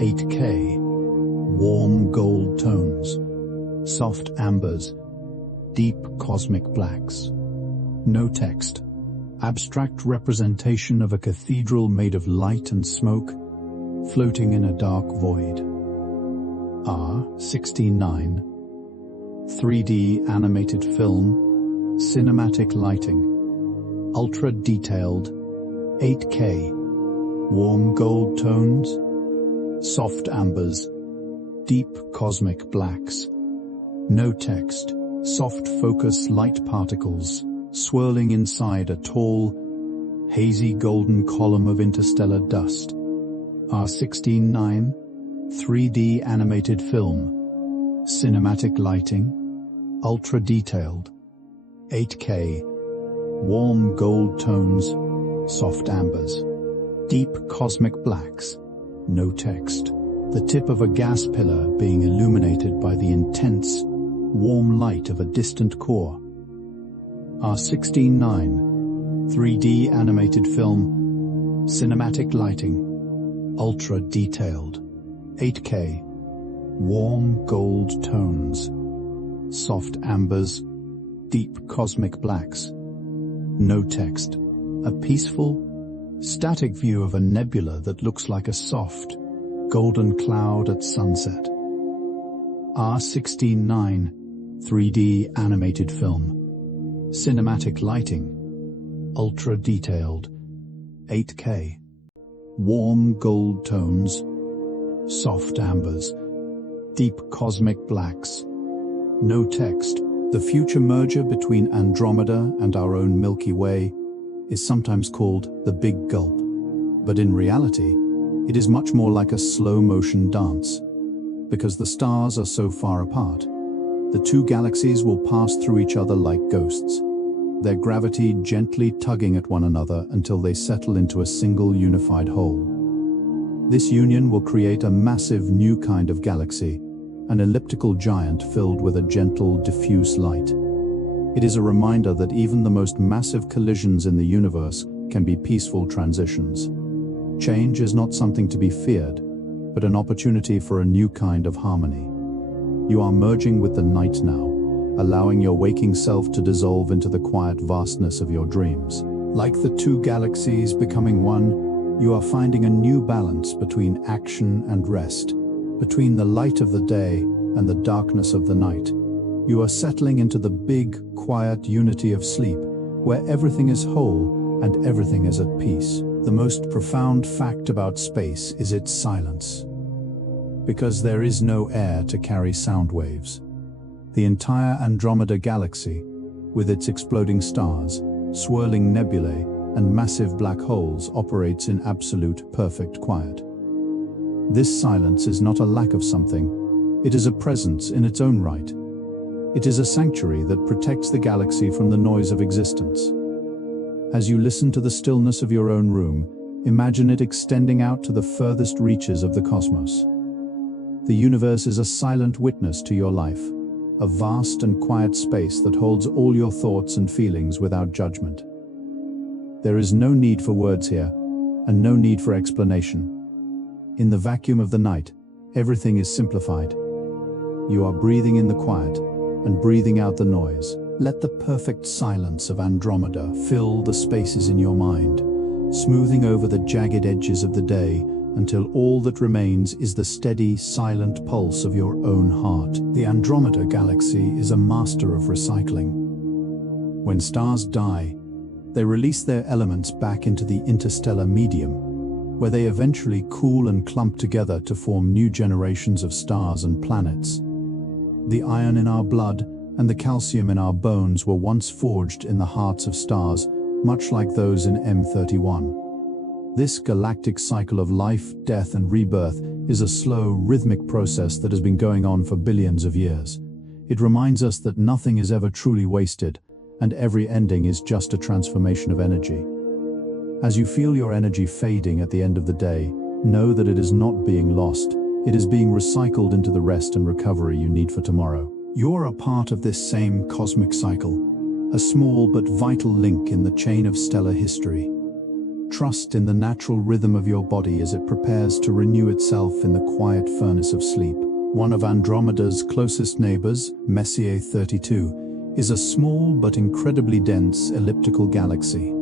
8K, warm gold tones, soft ambers, deep cosmic blacks. No text. Abstract representation of a cathedral made of light and smoke, floating in a dark void. R16-9, 3D animated film, cinematic lighting, ultra-detailed, 8K, warm gold tones, soft ambers, deep cosmic blacks. No text. Soft focus light particles swirling inside a tall, hazy golden column of interstellar dust. R16-9, 3D animated film, cinematic lighting, ultra-detailed, 8K, warm gold tones, soft ambers, deep cosmic blacks. No text. The tip of a gas pillar being illuminated by the intense, warm light of a distant core. R16-9, 3D animated film, cinematic lighting, ultra-detailed, 8K, warm gold tones, soft ambers, deep cosmic blacks. No text. A peaceful, static view of a nebula that looks like a soft, golden cloud at sunset. R16-9, 3D animated film, cinematic lighting, ultra-detailed, 8K, warm gold tones, soft ambers, deep cosmic blacks. No text. The future merger between Andromeda and our own Milky Way is sometimes called the Big Gulp, but in reality, it is much more like a slow-motion dance. Because the stars are so far apart, the two galaxies will pass through each other like ghosts, their gravity gently tugging at one another until they settle into a single unified whole. This union will create a massive new kind of galaxy, an elliptical giant filled with a gentle, diffuse light. It is a reminder that even the most massive collisions in the universe can be peaceful transitions. Change is not something to be feared, but an opportunity for a new kind of harmony. You are merging with the night now, allowing your waking self to dissolve into the quiet vastness of your dreams. Like the two galaxies becoming one, you are finding a new balance between action and rest, between the light of the day and the darkness of the night. You are settling into the big, quiet unity of sleep, where everything is whole and everything is at peace. The most profound fact about space is its silence. Because there is no air to carry sound waves. The entire Andromeda Galaxy, with its exploding stars, swirling nebulae, and massive black holes, operates in absolute, perfect quiet. This silence is not a lack of something, it is a presence in its own right. It is a sanctuary that protects the galaxy from the noise of existence. As you listen to the stillness of your own room, imagine it extending out to the furthest reaches of the cosmos. The universe is a silent witness to your life, a vast and quiet space that holds all your thoughts and feelings without judgment. There is no need for words here, and no need for explanation. In the vacuum of the night, everything is simplified. You are breathing in the quiet and breathing out the noise. Let the perfect silence of Andromeda fill the spaces in your mind, smoothing over the jagged edges of the day until all that remains is the steady, silent pulse of your own heart. The Andromeda Galaxy is a master of recycling. When stars die, they release their elements back into the interstellar medium, where they eventually cool and clump together to form new generations of stars and planets. The iron in our blood and the calcium in our bones were once forged in the hearts of stars, much like those in M31. This galactic cycle of life, death, and rebirth is a slow, rhythmic process that has been going on for billions of years. It reminds us that nothing is ever truly wasted, and every ending is just a transformation of energy. As you feel your energy fading at the end of the day, know that it is not being lost, it is being recycled into the rest and recovery you need for tomorrow. You're a part of this same cosmic cycle, a small but vital link in the chain of stellar history. Trust in the natural rhythm of your body as it prepares to renew itself in the quiet furnace of sleep. One of Andromeda's closest neighbors, Messier 32, is a small but incredibly dense elliptical galaxy.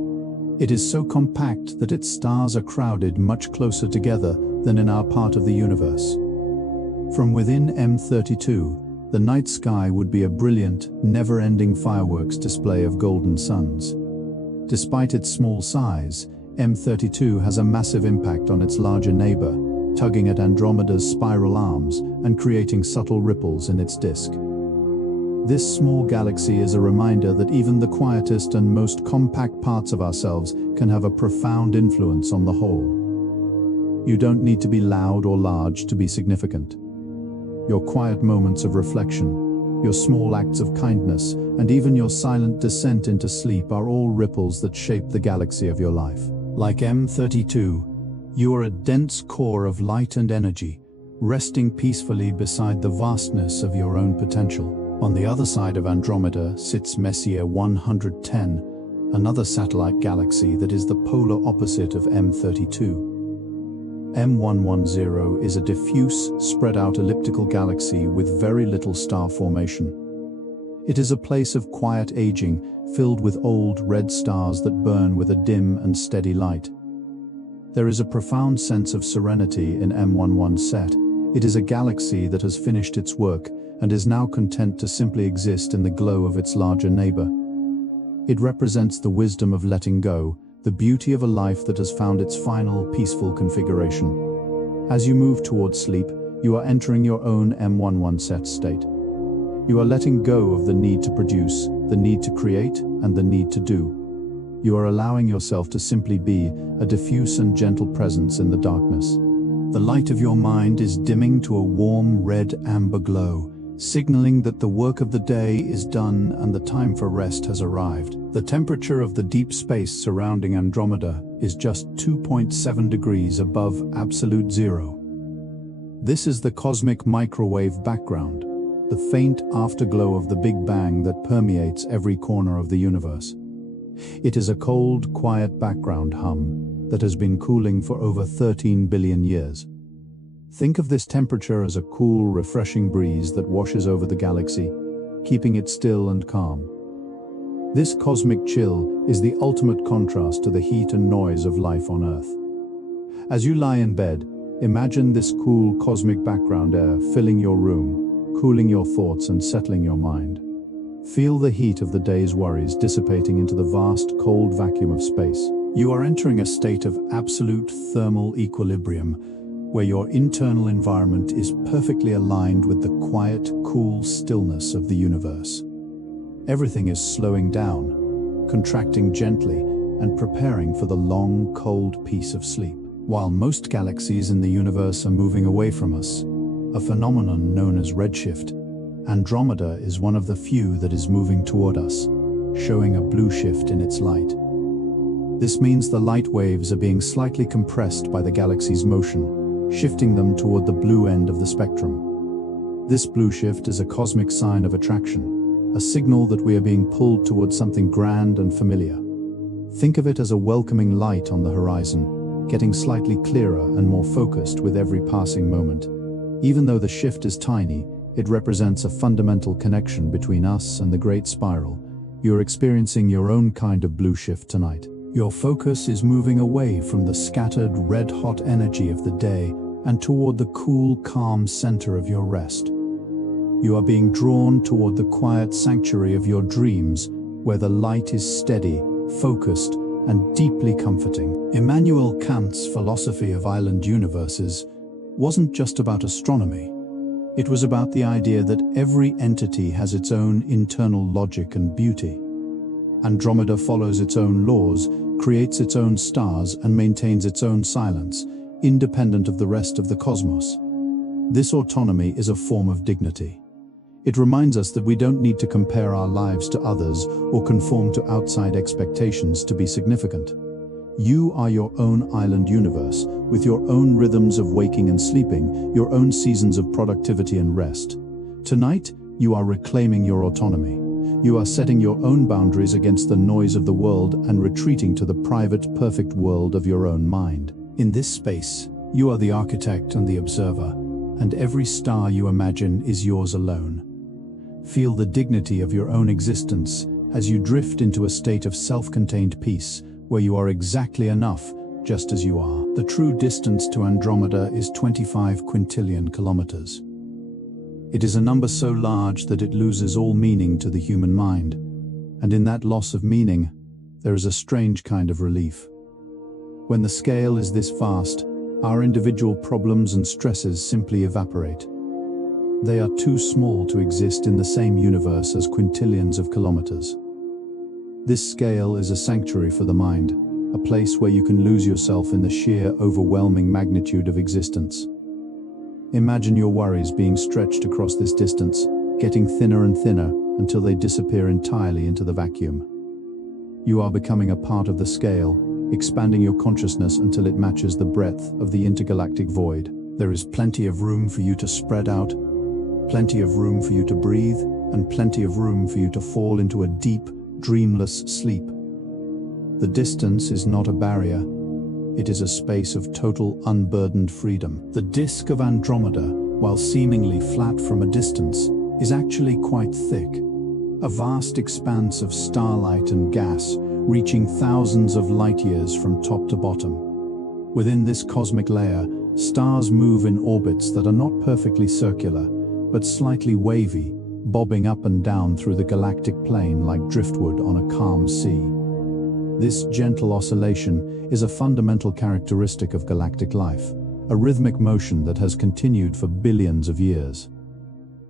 It is so compact that its stars are crowded much closer together than in our part of the universe. From within M32, the night sky would be a brilliant, never-ending fireworks display of golden suns. Despite its small size, M32 has a massive impact on its larger neighbor, tugging at Andromeda's spiral arms and creating subtle ripples in its disk. This small galaxy is a reminder that even the quietest and most compact parts of ourselves can have a profound influence on the whole. You don't need to be loud or large to be significant. Your quiet moments of reflection, your small acts of kindness, and even your silent descent into sleep are all ripples that shape the galaxy of your life. Like M32, You are a dense core of light and energy, resting peacefully beside the vastness of your own potential. On the other side of Andromeda sits Messier 110, another satellite galaxy that is the polar opposite of M32. M110 is a diffuse, spread-out elliptical galaxy with very little star formation. It is a place of quiet aging, filled with old red stars that burn with a dim and steady light. There is a profound sense of serenity in M11 Set. It is a galaxy that has finished its work and is now content to simply exist in the glow of its larger neighbor. It represents the wisdom of letting go, the beauty of a life that has found its final, peaceful configuration. As you move towards sleep, you are entering your own M11 Set state. You are letting go of the need to produce, the need to create, and the need to do. You are allowing yourself to simply be, a diffuse and gentle presence in the darkness. The light of your mind is dimming to a warm red-amber glow, signaling that the work of the day is done and the time for rest has arrived. The temperature of the deep space surrounding Andromeda is just 2.7 degrees above absolute zero. This is the cosmic microwave background, the faint afterglow of the Big Bang that permeates every corner of the universe. It is a cold, quiet background hum that has been cooling for over 13 billion years. Think of this temperature as a cool, refreshing breeze that washes over the galaxy, keeping it still and calm. This cosmic chill is the ultimate contrast to the heat and noise of life on Earth. As you lie in bed, imagine this cool cosmic background air filling your room, cooling your thoughts and settling your mind. Feel the heat of the day's worries dissipating into the vast, cold vacuum of space. You are entering a state of absolute thermal equilibrium, where your internal environment is perfectly aligned with the quiet, cool stillness of the universe. Everything is slowing down, contracting gently, and preparing for the long, cold peace of sleep. While most galaxies in the universe are moving away from us, a phenomenon known as redshift, Andromeda is one of the few that is moving toward us, showing a blue shift in its light. This means the light waves are being slightly compressed by the galaxy's motion, shifting them toward the blue end of the spectrum. This blue shift is a cosmic sign of attraction, a signal that we are being pulled toward something grand and familiar. Think of it as a welcoming light on the horizon, getting slightly clearer and more focused with every passing moment. Even though the shift is tiny, it represents a fundamental connection between us and the Great Spiral. You're experiencing your own kind of blue shift tonight. Your focus is moving away from the scattered, red-hot energy of the day and toward the cool, calm center of your rest. You are being drawn toward the quiet sanctuary of your dreams, where the light is steady, focused, and deeply comforting. Immanuel Kant's philosophy of island universes wasn't just about astronomy. It was about the idea that every entity has its own internal logic and beauty. Andromeda follows its own laws, creates its own stars, and maintains its own silence, independent of the rest of the cosmos. This autonomy is a form of dignity. It reminds us that we don't need to compare our lives to others or conform to outside expectations to be significant. You are your own island universe, with your own rhythms of waking and sleeping, your own seasons of productivity and rest. Tonight, you are reclaiming your autonomy. You are setting your own boundaries against the noise of the world and retreating to the private, perfect world of your own mind. In this space, you are the architect and the observer, and every star you imagine is yours alone. Feel the dignity of your own existence as you drift into a state of self-contained peace, where you are exactly enough, just as you are. The true distance to Andromeda is 25 quintillion kilometers. It is a number so large that it loses all meaning to the human mind, and in that loss of meaning, there is a strange kind of relief. When the scale is this vast, our individual problems and stresses simply evaporate. They are too small to exist in the same universe as quintillions of kilometers. This scale is a sanctuary for the mind, a place where you can lose yourself in the sheer, overwhelming magnitude of existence. Imagine your worries being stretched across this distance, getting thinner and thinner until they disappear entirely into the vacuum. You are becoming a part of the scale, expanding your consciousness until it matches the breadth of the intergalactic void. There is plenty of room for you to spread out, plenty of room for you to breathe, and plenty of room for you to fall into a deep, dreamless sleep. The distance is not a barrier. It is a space of total unburdened freedom. The disk of Andromeda, while seemingly flat from a distance, is actually quite thick. A vast expanse of starlight and gas, reaching thousands of light-years from top to bottom. Within this cosmic layer, stars move in orbits that are not perfectly circular, but slightly wavy, bobbing up and down through the galactic plane like driftwood on a calm sea. This gentle oscillation is a fundamental characteristic of galactic life, a rhythmic motion that has continued for billions of years.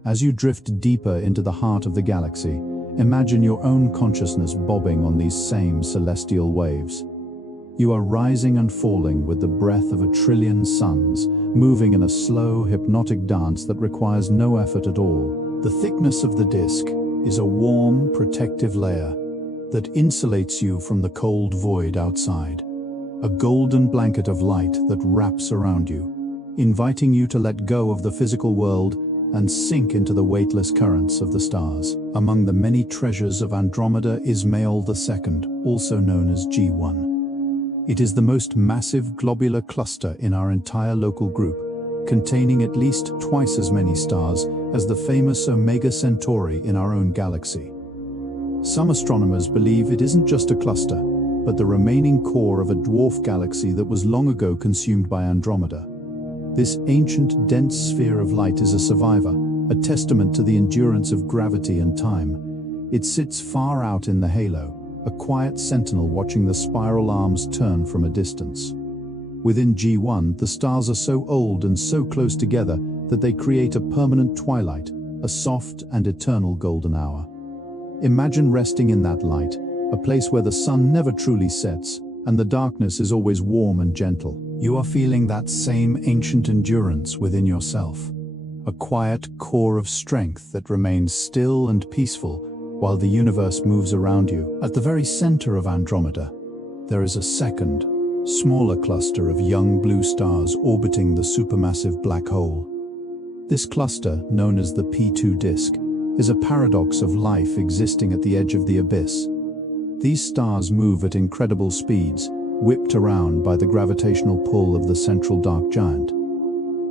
As you drift deeper into the heart of the galaxy, imagine your own consciousness bobbing on these same celestial waves. You are rising and falling with the breath of a trillion suns, moving in a slow, hypnotic dance that requires no effort at all. The thickness of the disk is a warm, protective layer that insulates you from the cold void outside. A golden blanket of light that wraps around you, inviting you to let go of the physical world and sink into the weightless currents of the stars. Among the many treasures of Andromeda is Mael II, also known as G1. It is the most massive globular cluster in our entire local group, containing at least twice as many stars as the famous Omega Centauri in our own galaxy. Some astronomers believe it isn't just a cluster, but the remaining core of a dwarf galaxy that was long ago consumed by Andromeda. This ancient, dense sphere of light is a survivor, a testament to the endurance of gravity and time. It sits far out in the halo, a quiet sentinel watching the spiral arms turn from a distance. Within G1, the stars are so old and so close together that they create a permanent twilight, a soft and eternal golden hour. Imagine resting in that light, a place where the sun never truly sets, and the darkness is always warm and gentle. You are feeling that same ancient endurance within yourself, a quiet core of strength that remains still and peaceful while the universe moves around you. At the very center of Andromeda, there is a second, smaller cluster of young blue stars orbiting the supermassive black hole. This cluster, known as the P2 disk, is a paradox of life existing at the edge of the abyss. These stars move at incredible speeds, whipped around by the gravitational pull of the central dark giant.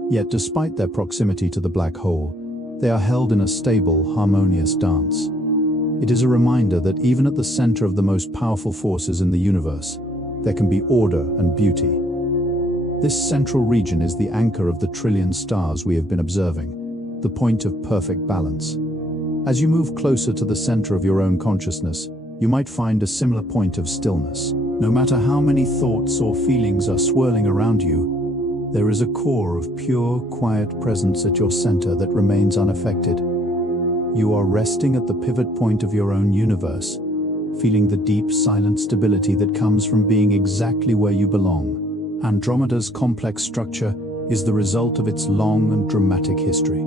Yet despite their proximity to the black hole, they are held in a stable, harmonious dance. It is a reminder that even at the center of the most powerful forces in the universe, there can be order and beauty. This central region is the anchor of the trillion stars we have been observing, the point of perfect balance. As you move closer to the center of your own consciousness, you might find a similar point of stillness. No matter how many thoughts or feelings are swirling around you, there is a core of pure, quiet presence at your center that remains unaffected. You are resting at the pivot point of your own universe, feeling the deep, silent stability that comes from being exactly where you belong. Andromeda's complex structure is the result of its long and dramatic history.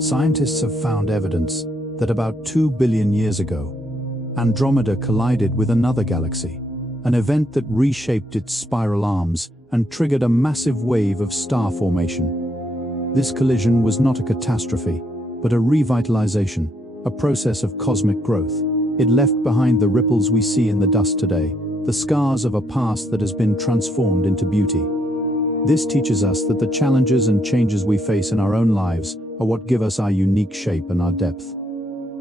Scientists have found evidence that about 2 billion years ago, Andromeda collided with another galaxy, an event that reshaped its spiral arms and triggered a massive wave of star formation. This collision was not a catastrophe, but a revitalization, a process of cosmic growth. It left behind the ripples we see in the dust today, the scars of a past that has been transformed into beauty. This teaches us that the challenges and changes we face in our own lives are what give us our unique shape and our depth.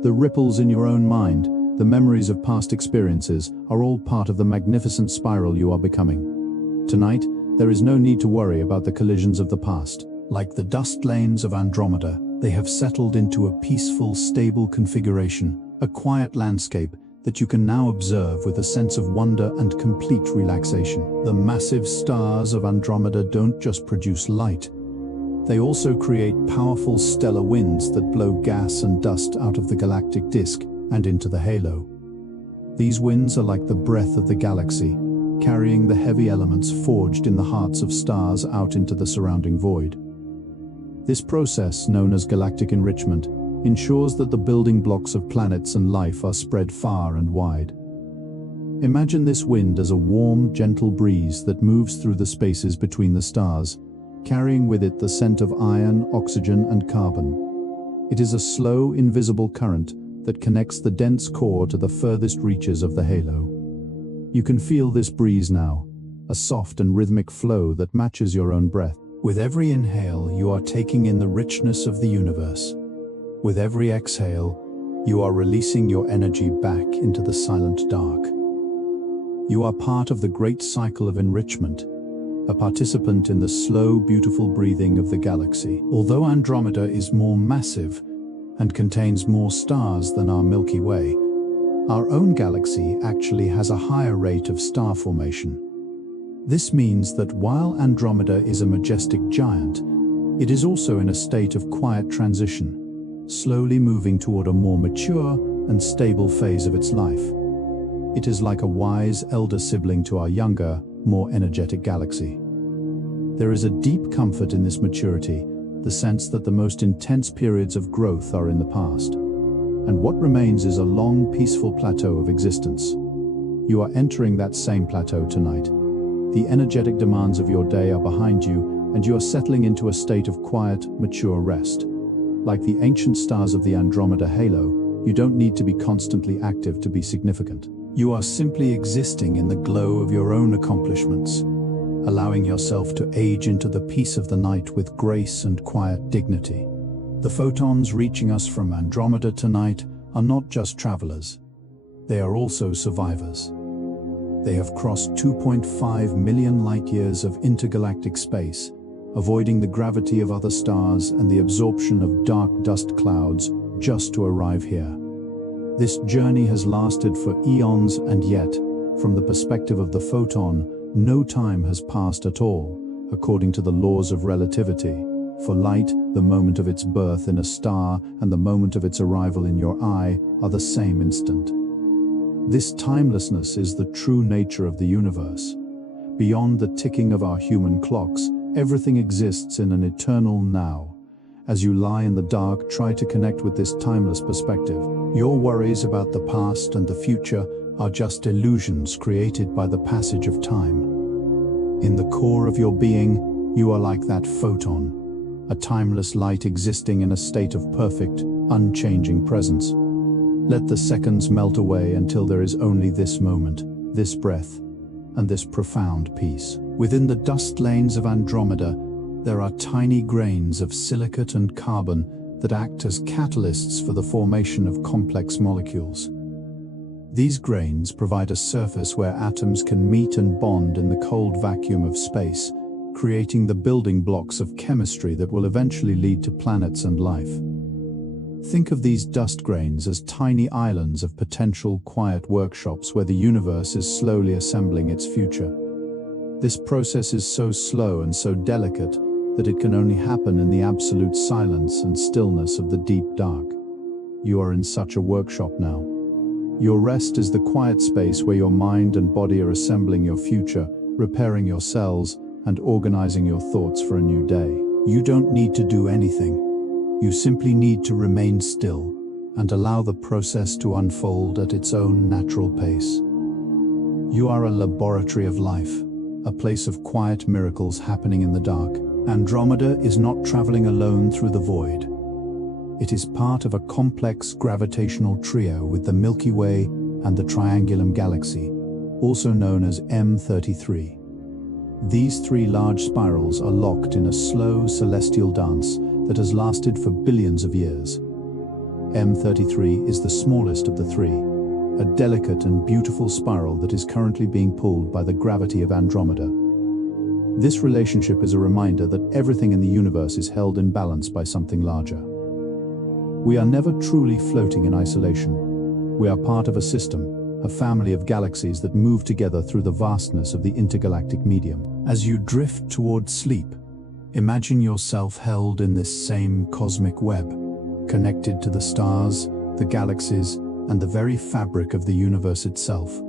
The ripples in your own mind, the memories of past experiences, are all part of the magnificent spiral you are becoming. Tonight, there is no need to worry about the collisions of the past. Like the dust lanes of Andromeda, they have settled into a peaceful, stable configuration, a quiet landscape that you can now observe with a sense of wonder and complete relaxation. The massive stars of Andromeda don't just produce light. They also create powerful stellar winds that blow gas and dust out of the galactic disk and into the halo. These winds are like the breath of the galaxy, carrying the heavy elements forged in the hearts of stars out into the surrounding void. This process, known as galactic enrichment, ensures that the building blocks of planets and life are spread far and wide. Imagine this wind as a warm, gentle breeze that moves through the spaces between the stars, carrying with it the scent of iron, oxygen, and carbon. It is a slow, invisible current that connects the dense core to the furthest reaches of the halo. You can feel this breeze now, a soft and rhythmic flow that matches your own breath. With every inhale, you are taking in the richness of the universe. With every exhale, you are releasing your energy back into the silent dark. You are part of the great cycle of enrichment, a participant in the slow, beautiful breathing of the galaxy. Although Andromeda is more massive and contains more stars than our Milky Way, our own galaxy actually has a higher rate of star formation. This means that while Andromeda is a majestic giant, it is also in a state of quiet transition, slowly moving toward a more mature and stable phase of its life. It is like a wise elder sibling to our younger, more energetic galaxy. There is a deep comfort in this maturity, the sense that the most intense periods of growth are in the past, and what remains is a long, peaceful plateau of existence. You are entering that same plateau tonight. The energetic demands of your day are behind you, and you are settling into a state of quiet, mature rest. Like the ancient stars of the Andromeda halo, you don't need to be constantly active to be significant. You are simply existing in the glow of your own accomplishments, allowing yourself to age into the peace of the night with grace and quiet dignity. The photons reaching us from Andromeda tonight are not just travelers. They are also survivors. They have crossed 2.5 million light-years of intergalactic space, avoiding the gravity of other stars and the absorption of dark dust clouds just to arrive here. This journey has lasted for eons, and yet, from the perspective of the photon, no time has passed at all, according to the laws of relativity. For light, the moment of its birth in a star and the moment of its arrival in your eye are the same instant. This timelessness is the true nature of the universe. Beyond the ticking of our human clocks, everything exists in an eternal now. As you lie in the dark, try to connect with this timeless perspective. Your worries about the past and the future are just illusions created by the passage of time. In the core of your being, you are like that photon, a timeless light existing in a state of perfect, unchanging presence. Let the seconds melt away until there is only this moment, this breath, and this profound peace. Within the dust lanes of Andromeda, there are tiny grains of silicate and carbon that act as catalysts for the formation of complex molecules. These grains provide a surface where atoms can meet and bond in the cold vacuum of space, creating the building blocks of chemistry that will eventually lead to planets and life. Think of these dust grains as tiny islands of potential quiet workshops where the universe is slowly assembling its future. This process is so slow and so delicate that it can only happen in the absolute silence and stillness of the deep dark. You are in such a workshop now. Your rest is the quiet space where your mind and body are assembling your future, repairing your cells, and organizing your thoughts for a new day. You don't need to do anything. You simply need to remain still and allow the process to unfold at its own natural pace. You are a laboratory of life, a place of quiet miracles happening in the dark. Andromeda is not traveling alone through the void. It is part of a complex gravitational trio with the Milky Way and the Triangulum Galaxy, also known as M33. These three large spirals are locked in a slow celestial dance that has lasted for billions of years. M33 is the smallest of the three, a delicate and beautiful spiral that is currently being pulled by the gravity of Andromeda. This relationship is a reminder that everything in the universe is held in balance by something larger. We are never truly floating in isolation. We are part of a system, a family of galaxies that move together through the vastness of the intergalactic medium. As you drift toward sleep, imagine yourself held in this same cosmic web, connected to the stars, the galaxies, and the very fabric of the universe itself.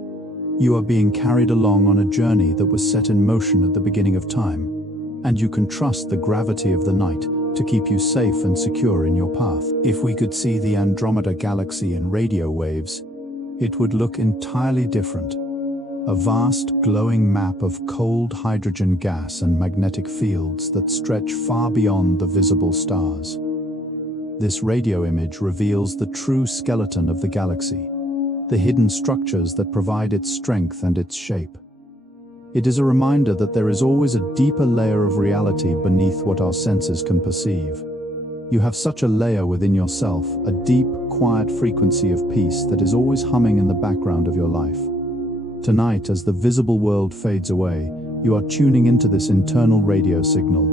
You are being carried along on a journey that was set in motion at the beginning of time, and you can trust the gravity of the night to keep you safe and secure in your path. If we could see the Andromeda Galaxy in radio waves, it would look entirely different. a vast glowing map of cold hydrogen gas and magnetic fields that stretch far beyond the visible stars. This radio image reveals the true skeleton of the galaxy, the hidden structures that provide its strength and its shape. It is a reminder that there is always a deeper layer of reality beneath what our senses can perceive. You have such a layer within yourself, a deep, quiet frequency of peace that is always humming in the background of your life. Tonight, as the visible world fades away, you are tuning into this internal radio signal.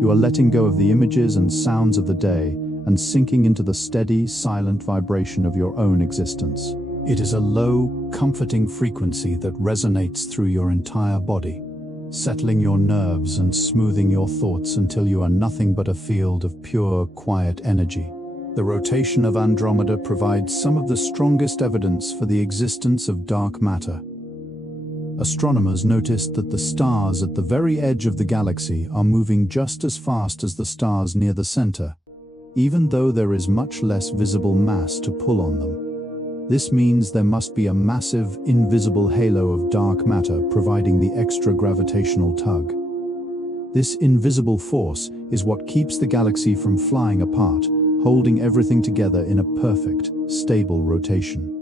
You are letting go of the images and sounds of the day and sinking into the steady, silent vibration of your own existence. It is a low, comforting frequency that resonates through your entire body, settling your nerves and smoothing your thoughts until you are nothing but a field of pure, quiet energy. The rotation of Andromeda provides some of the strongest evidence for the existence of dark matter. Astronomers noticed that the stars at the very edge of the galaxy are moving just as fast as the stars near the center, even though there is much less visible mass to pull on them. This means there must be a massive, invisible halo of dark matter providing the extra gravitational tug. This invisible force is what keeps the galaxy from flying apart, holding everything together in a perfect, stable rotation.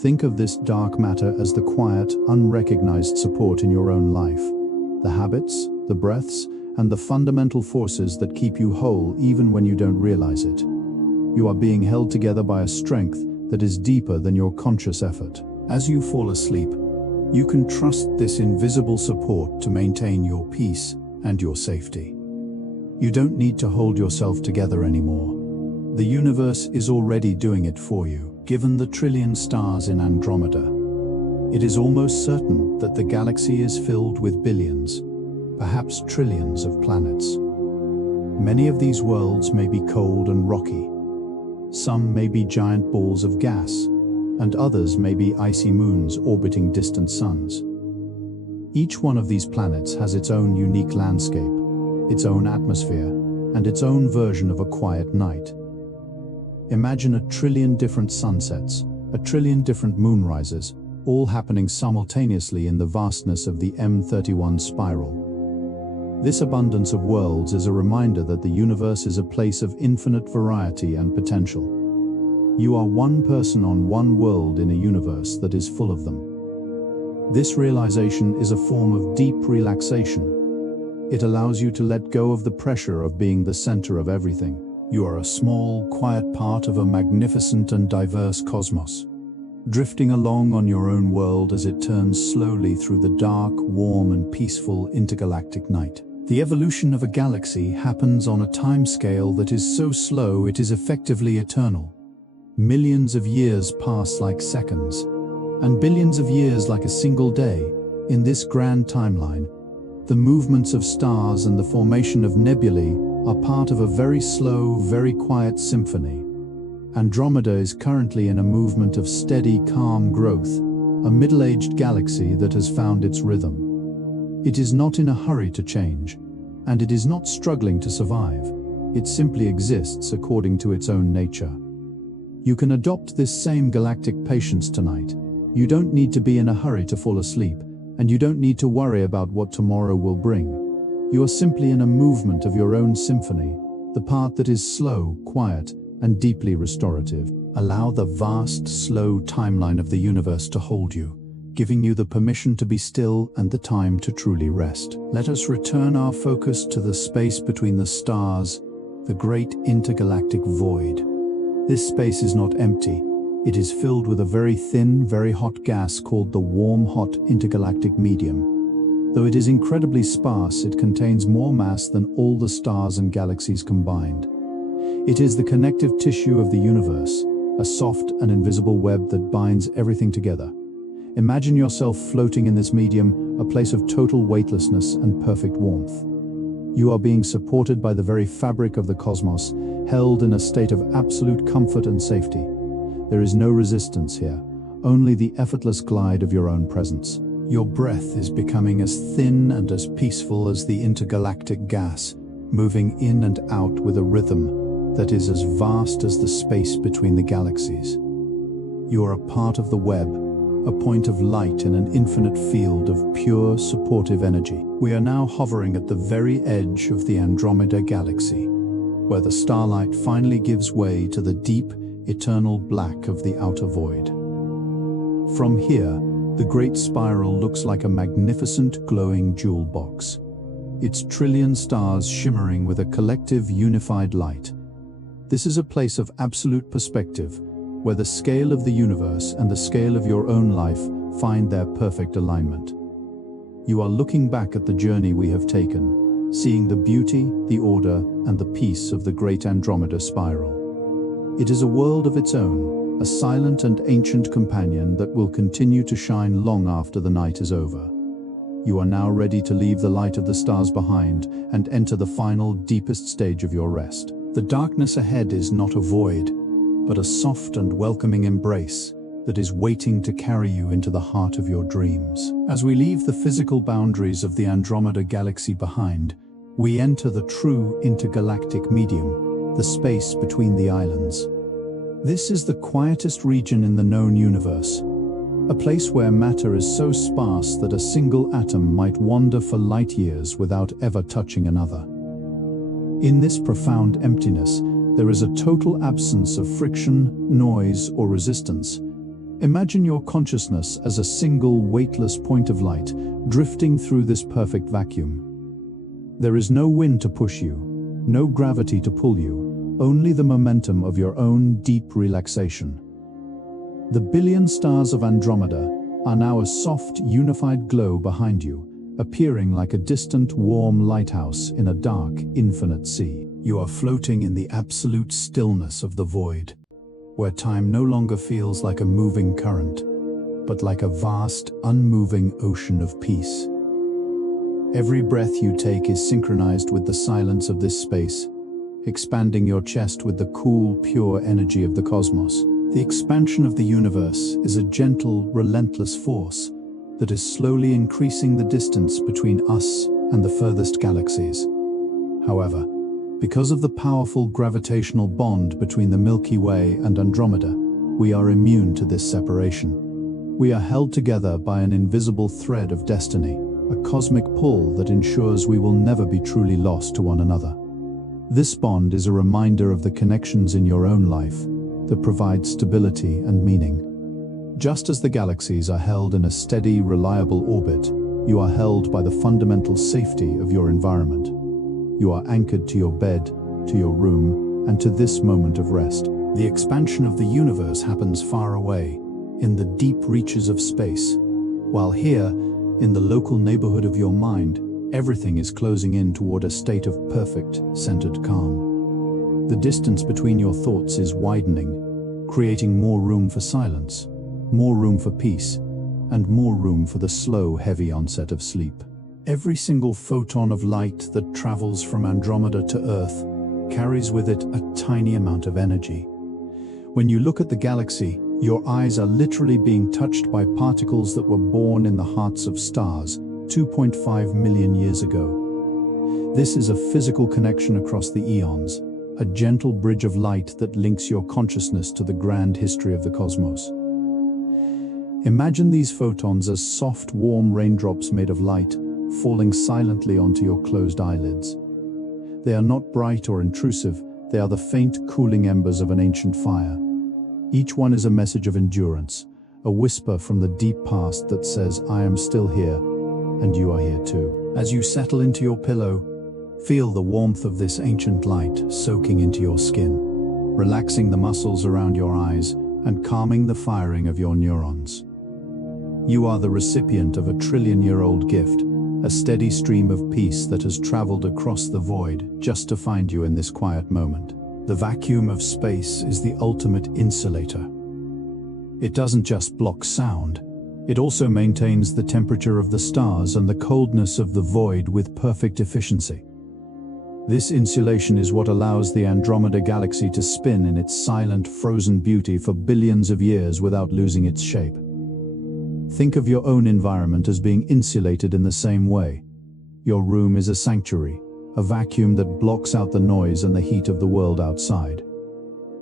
Think of this dark matter as the quiet, unrecognized support in your own life, the habits, the breaths, and the fundamental forces that keep you whole even when you don't realize it. You are being held together by a strength that is deeper than your conscious effort. As you fall asleep, you can trust this invisible support to maintain your peace and your safety. You don't need to hold yourself together anymore. The universe is already doing it for you, given the trillion stars in Andromeda. It is almost certain that the galaxy is filled with billions, perhaps trillions of planets. Many of these worlds may be cold and rocky. Some may be giant balls of gas, and others may be icy moons orbiting distant suns. Each one of these planets has its own unique landscape, its own atmosphere, and its own version of a quiet night. Imagine a trillion different sunsets, a trillion different moonrises, all happening simultaneously in the vastness of the M31 spiral. This abundance of worlds is a reminder that the universe is a place of infinite variety and potential. You are one person on one world in a universe that is full of them. This realization is a form of deep relaxation. It allows you to let go of the pressure of being the center of everything. You are a small, quiet part of a magnificent and diverse cosmos, drifting along on your own world as it turns slowly through the dark, warm, and peaceful intergalactic night. The evolution of a galaxy happens on a timescale that is so slow it is effectively eternal. Millions of years pass like seconds, and billions of years like a single day. In this grand timeline, the movements of stars and the formation of nebulae are part of a very slow, very quiet symphony. Andromeda is currently in a movement of steady, calm growth, a middle-aged galaxy that has found its rhythm. It is not in a hurry to change, and it is not struggling to survive. It simply exists according to its own nature. You can adopt this same galactic patience tonight. You don't need to be in a hurry to fall asleep, and you don't need to worry about what tomorrow will bring. You are simply in a movement of your own symphony, the part that is slow, quiet, and deeply restorative. Allow the vast, slow timeline of the universe to hold you, giving you the permission to be still and the time to truly rest. Let us return our focus to the space between the stars, the great intergalactic void. This space is not empty. It is filled with a very thin, very hot gas called the warm, hot intergalactic medium. Though it is incredibly sparse, it contains more mass than all the stars and galaxies combined. It is the connective tissue of the universe, a soft and invisible web that binds everything together. Imagine yourself floating in this medium, a place of total weightlessness and perfect warmth. You are being supported by the very fabric of the cosmos, held in a state of absolute comfort and safety. There is no resistance here, only the effortless glide of your own presence. Your breath is becoming as thin and as peaceful as the intergalactic gas, moving in and out with a rhythm that is as vast as the space between the galaxies. You are a part of the web, a point of light in an infinite field of pure, supportive energy. We are now hovering at the very edge of the Andromeda Galaxy, where the starlight finally gives way to the deep, eternal black of the outer void. From here, the great spiral looks like a magnificent glowing jewel box, its trillion stars shimmering with a collective unified light. This is a place of absolute perspective, where the scale of the universe and the scale of your own life find their perfect alignment. You are looking back at the journey we have taken, seeing the beauty, the order, and the peace of the great Andromeda spiral. It is a world of its own, a silent and ancient companion that will continue to shine long after the night is over. You are now ready to leave the light of the stars behind and enter the final, deepest stage of your rest. The darkness ahead is not a void, but a soft and welcoming embrace that is waiting to carry you into the heart of your dreams. As we leave the physical boundaries of the Andromeda Galaxy behind, we enter the true intergalactic medium, the space between the islands. This is the quietest region in the known universe, a place where matter is so sparse that a single atom might wander for light years without ever touching another. In this profound emptiness, there is a total absence of friction, noise, or resistance. Imagine your consciousness as a single weightless point of light drifting through this perfect vacuum. There is no wind to push you, no gravity to pull you, only the momentum of your own deep relaxation. The billion stars of Andromeda are now a soft, unified glow behind you, appearing like a distant, warm lighthouse in a dark, infinite sea. You are floating in the absolute stillness of the void, where time no longer feels like a moving current, but like a vast, unmoving ocean of peace. Every breath you take is synchronized with the silence of this space, expanding your chest with the cool, pure energy of the cosmos. The expansion of the universe is a gentle, relentless force that is slowly increasing the distance between us and the furthest galaxies. However, because of the powerful gravitational bond between the Milky Way and Andromeda, we are immune to this separation. We are held together by an invisible thread of destiny, a cosmic pull that ensures we will never be truly lost to one another. This bond is a reminder of the connections in your own life that provide stability and meaning. Just as the galaxies are held in a steady, reliable orbit, you are held by the fundamental safety of your environment. You are anchored to your bed, to your room, and to this moment of rest. The expansion of the universe happens far away, in the deep reaches of space, while here, in the local neighborhood of your mind, everything is closing in toward a state of perfect, centered calm. The distance between your thoughts is widening, creating more room for silence, more room for peace, and more room for the slow, heavy onset of sleep. Every single photon of light that travels from Andromeda to Earth carries with it a tiny amount of energy. When you look at the galaxy, your eyes are literally being touched by particles that were born in the hearts of stars 2.5 million years ago. This is a physical connection across the eons, a gentle bridge of light that links your consciousness to the grand history of the cosmos. Imagine these photons as soft, warm raindrops made of light, falling silently onto your closed eyelids. They are not bright or intrusive, they are the faint, cooling embers of an ancient fire. Each one is a message of endurance, a whisper from the deep past that says, I am still here, and you are here too. As you settle into your pillow, feel the warmth of this ancient light soaking into your skin, relaxing the muscles around your eyes and calming the firing of your neurons. You are the recipient of a trillion-year-old gift, a steady stream of peace that has traveled across the void just to find you in this quiet moment. The vacuum of space is the ultimate insulator. It doesn't just block sound, it also maintains the temperature of the stars and the coldness of the void with perfect efficiency. This insulation is what allows the Andromeda Galaxy to spin in its silent, frozen beauty for billions of years without losing its shape. Think of your own environment as being insulated in the same way. Your room is a sanctuary, a vacuum that blocks out the noise and the heat of the world outside.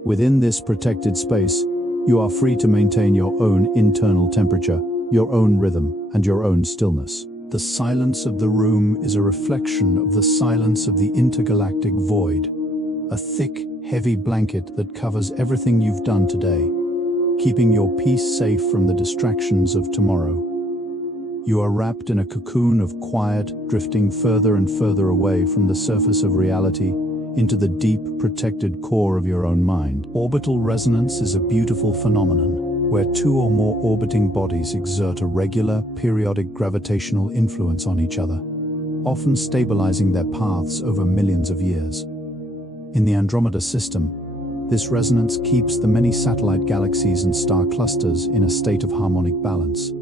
Within this protected space, You are free to maintain your own internal temperature, your own rhythm, and your own stillness. The silence of the room is a reflection of the silence of the intergalactic void, a thick, heavy blanket that covers everything you've done today, keeping your peace safe from the distractions of tomorrow. You are wrapped in a cocoon of quiet, drifting further and further away from the surface of reality into the deep, protected core of your own mind. Orbital resonance is a beautiful phenomenon where two or more orbiting bodies exert a regular, periodic gravitational influence on each other, often stabilizing their paths over millions of years. In the Andromeda system, this resonance keeps the many satellite galaxies and star clusters in a state of harmonic balance.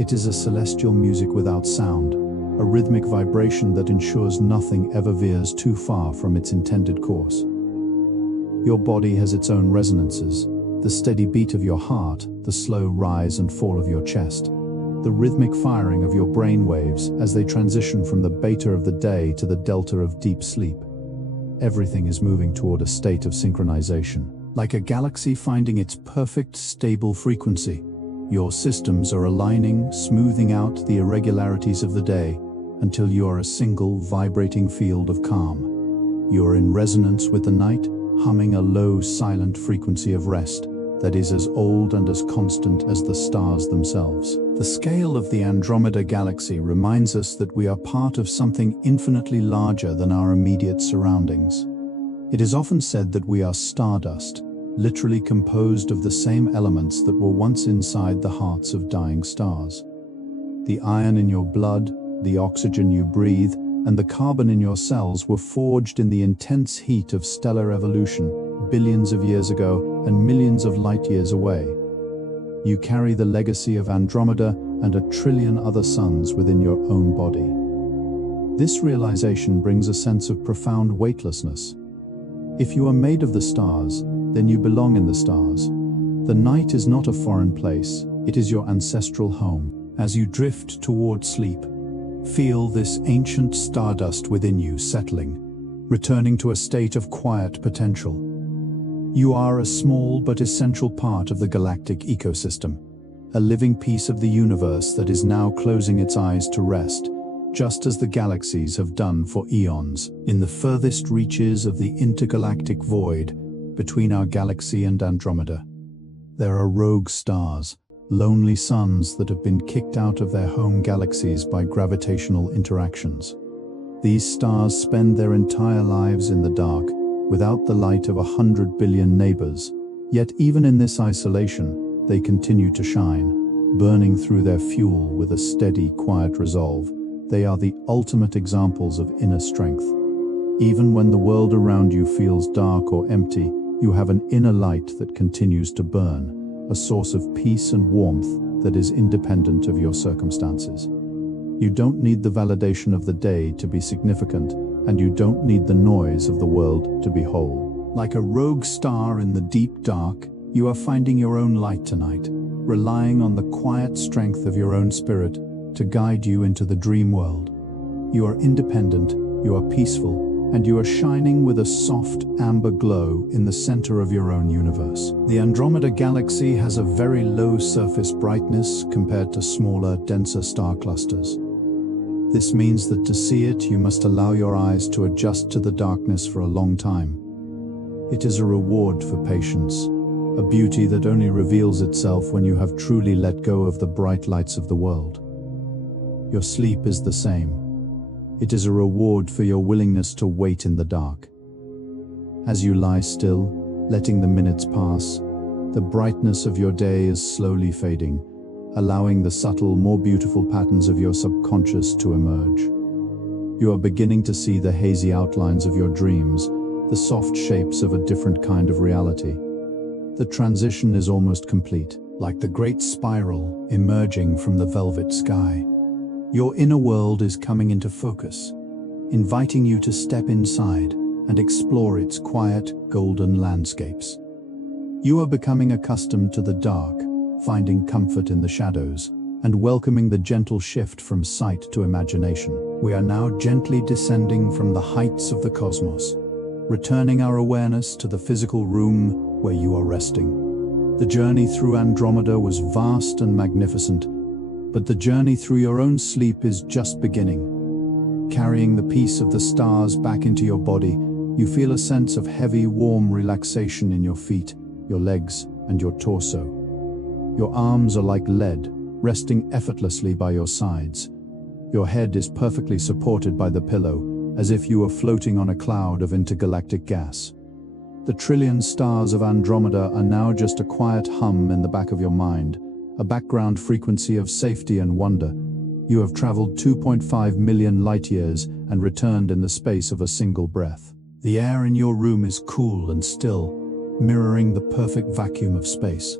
It is a celestial music without sound, a rhythmic vibration that ensures nothing ever veers too far from its intended course. Your body has its own resonances, the steady beat of your heart, the slow rise and fall of your chest, the rhythmic firing of your brain waves as they transition from the beta of the day to the delta of deep sleep. Everything is moving toward a state of synchronization. Like a galaxy finding its perfect, stable frequency, your systems are aligning, smoothing out the irregularities of the day until you are a single, vibrating field of calm. You are in resonance with the night, humming a low, silent frequency of rest that is as old and as constant as the stars themselves. The scale of the Andromeda Galaxy reminds us that we are part of something infinitely larger than our immediate surroundings. It is often said that we are stardust, literally composed of the same elements that were once inside the hearts of dying stars. The iron in your blood, the oxygen you breathe, and the carbon in your cells were forged in the intense heat of stellar evolution billions of years ago and millions of light years away. You carry the legacy of Andromeda and 1 trillion other suns within your own body. This realization brings a sense of profound weightlessness. If you are made of the stars, then you belong in the stars. The night is not a foreign place, it is your ancestral home. As you drift toward sleep, feel this ancient stardust within you settling, returning to a state of quiet potential. You are a small but essential part of the galactic ecosystem, a living piece of the universe that is now closing its eyes to rest, just as the galaxies have done for eons. In the furthest reaches of the intergalactic void between our galaxy and Andromeda, there are rogue stars, lonely suns that have been kicked out of their home galaxies by gravitational interactions. These stars spend their entire lives in the dark, without the light of 100 billion neighbors. Yet even in this isolation, they continue to shine, burning through their fuel with a steady, quiet resolve. They are the ultimate examples of inner strength. Even when the world around you feels dark or empty, you have an inner light that continues to burn, a source of peace and warmth that is independent of your circumstances. You don't need the validation of the day to be significant, and you don't need the noise of the world to be whole. Like a rogue star in the deep dark, you are finding your own light tonight, relying on the quiet strength of your own spirit to guide you into the dream world. You are independent, you are peaceful, and you are shining with a soft amber glow in the center of your own universe. The Andromeda Galaxy has a very low surface brightness compared to smaller, denser star clusters. This means that to see it, you must allow your eyes to adjust to the darkness for a long time. It is a reward for patience, a beauty that only reveals itself when you have truly let go of the bright lights of the world. Your sleep is the same. It is a reward for your willingness to wait in the dark. As you lie still, letting the minutes pass, the brightness of your day is slowly fading, allowing the subtle, more beautiful patterns of your subconscious to emerge. You are beginning to see the hazy outlines of your dreams, the soft shapes of a different kind of reality. The transition is almost complete, like the great spiral emerging from the velvet sky. Your inner world is coming into focus, inviting you to step inside and explore its quiet, golden landscapes. You are becoming accustomed to the dark, finding comfort in the shadows, and welcoming the gentle shift from sight to imagination. We are now gently descending from the heights of the cosmos, returning our awareness to the physical room where you are resting. The journey through Andromeda was vast and magnificent, but the journey through your own sleep is just beginning. Carrying the peace of the stars back into your body, you feel a sense of heavy, warm relaxation in your feet, your legs, and your torso. Your arms are like lead, resting effortlessly by your sides. Your head is perfectly supported by the pillow, as if you were floating on a cloud of intergalactic gas. The trillion stars of Andromeda are now just a quiet hum in the back of your mind, a background frequency of safety and wonder. You have traveled 2.5 million light-years and returned in the space of a single breath. The air in your room is cool and still, mirroring the perfect vacuum of space.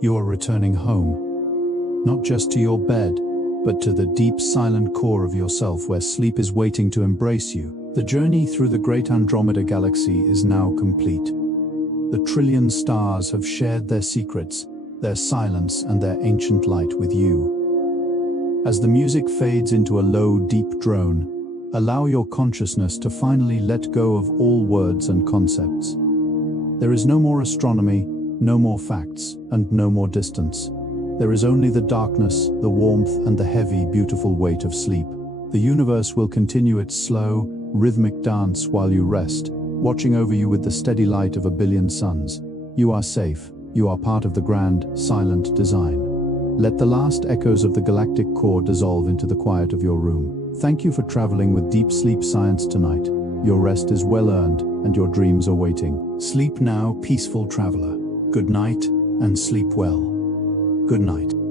You are returning home, not just to your bed, but to the deep, silent core of yourself where sleep is waiting to embrace you. The journey through the great Andromeda Galaxy is now complete. The trillion stars have shared their secrets, their silence, and their ancient light with you. As the music fades into a low, deep drone, allow your consciousness to finally let go of all words and concepts. There is no more astronomy, no more facts, and no more distance. There is only the darkness, the warmth, and the heavy, beautiful weight of sleep. The universe will continue its slow, rhythmic dance while you rest, watching over you with the steady light of a billion suns. You are safe. You are part of the grand, silent design. Let the last echoes of the galactic core dissolve into the quiet of your room. Thank you for traveling with Deep Sleep Science tonight. Your rest is well earned, and your dreams are waiting. Sleep now, peaceful traveler. Good night, and sleep well. Good night.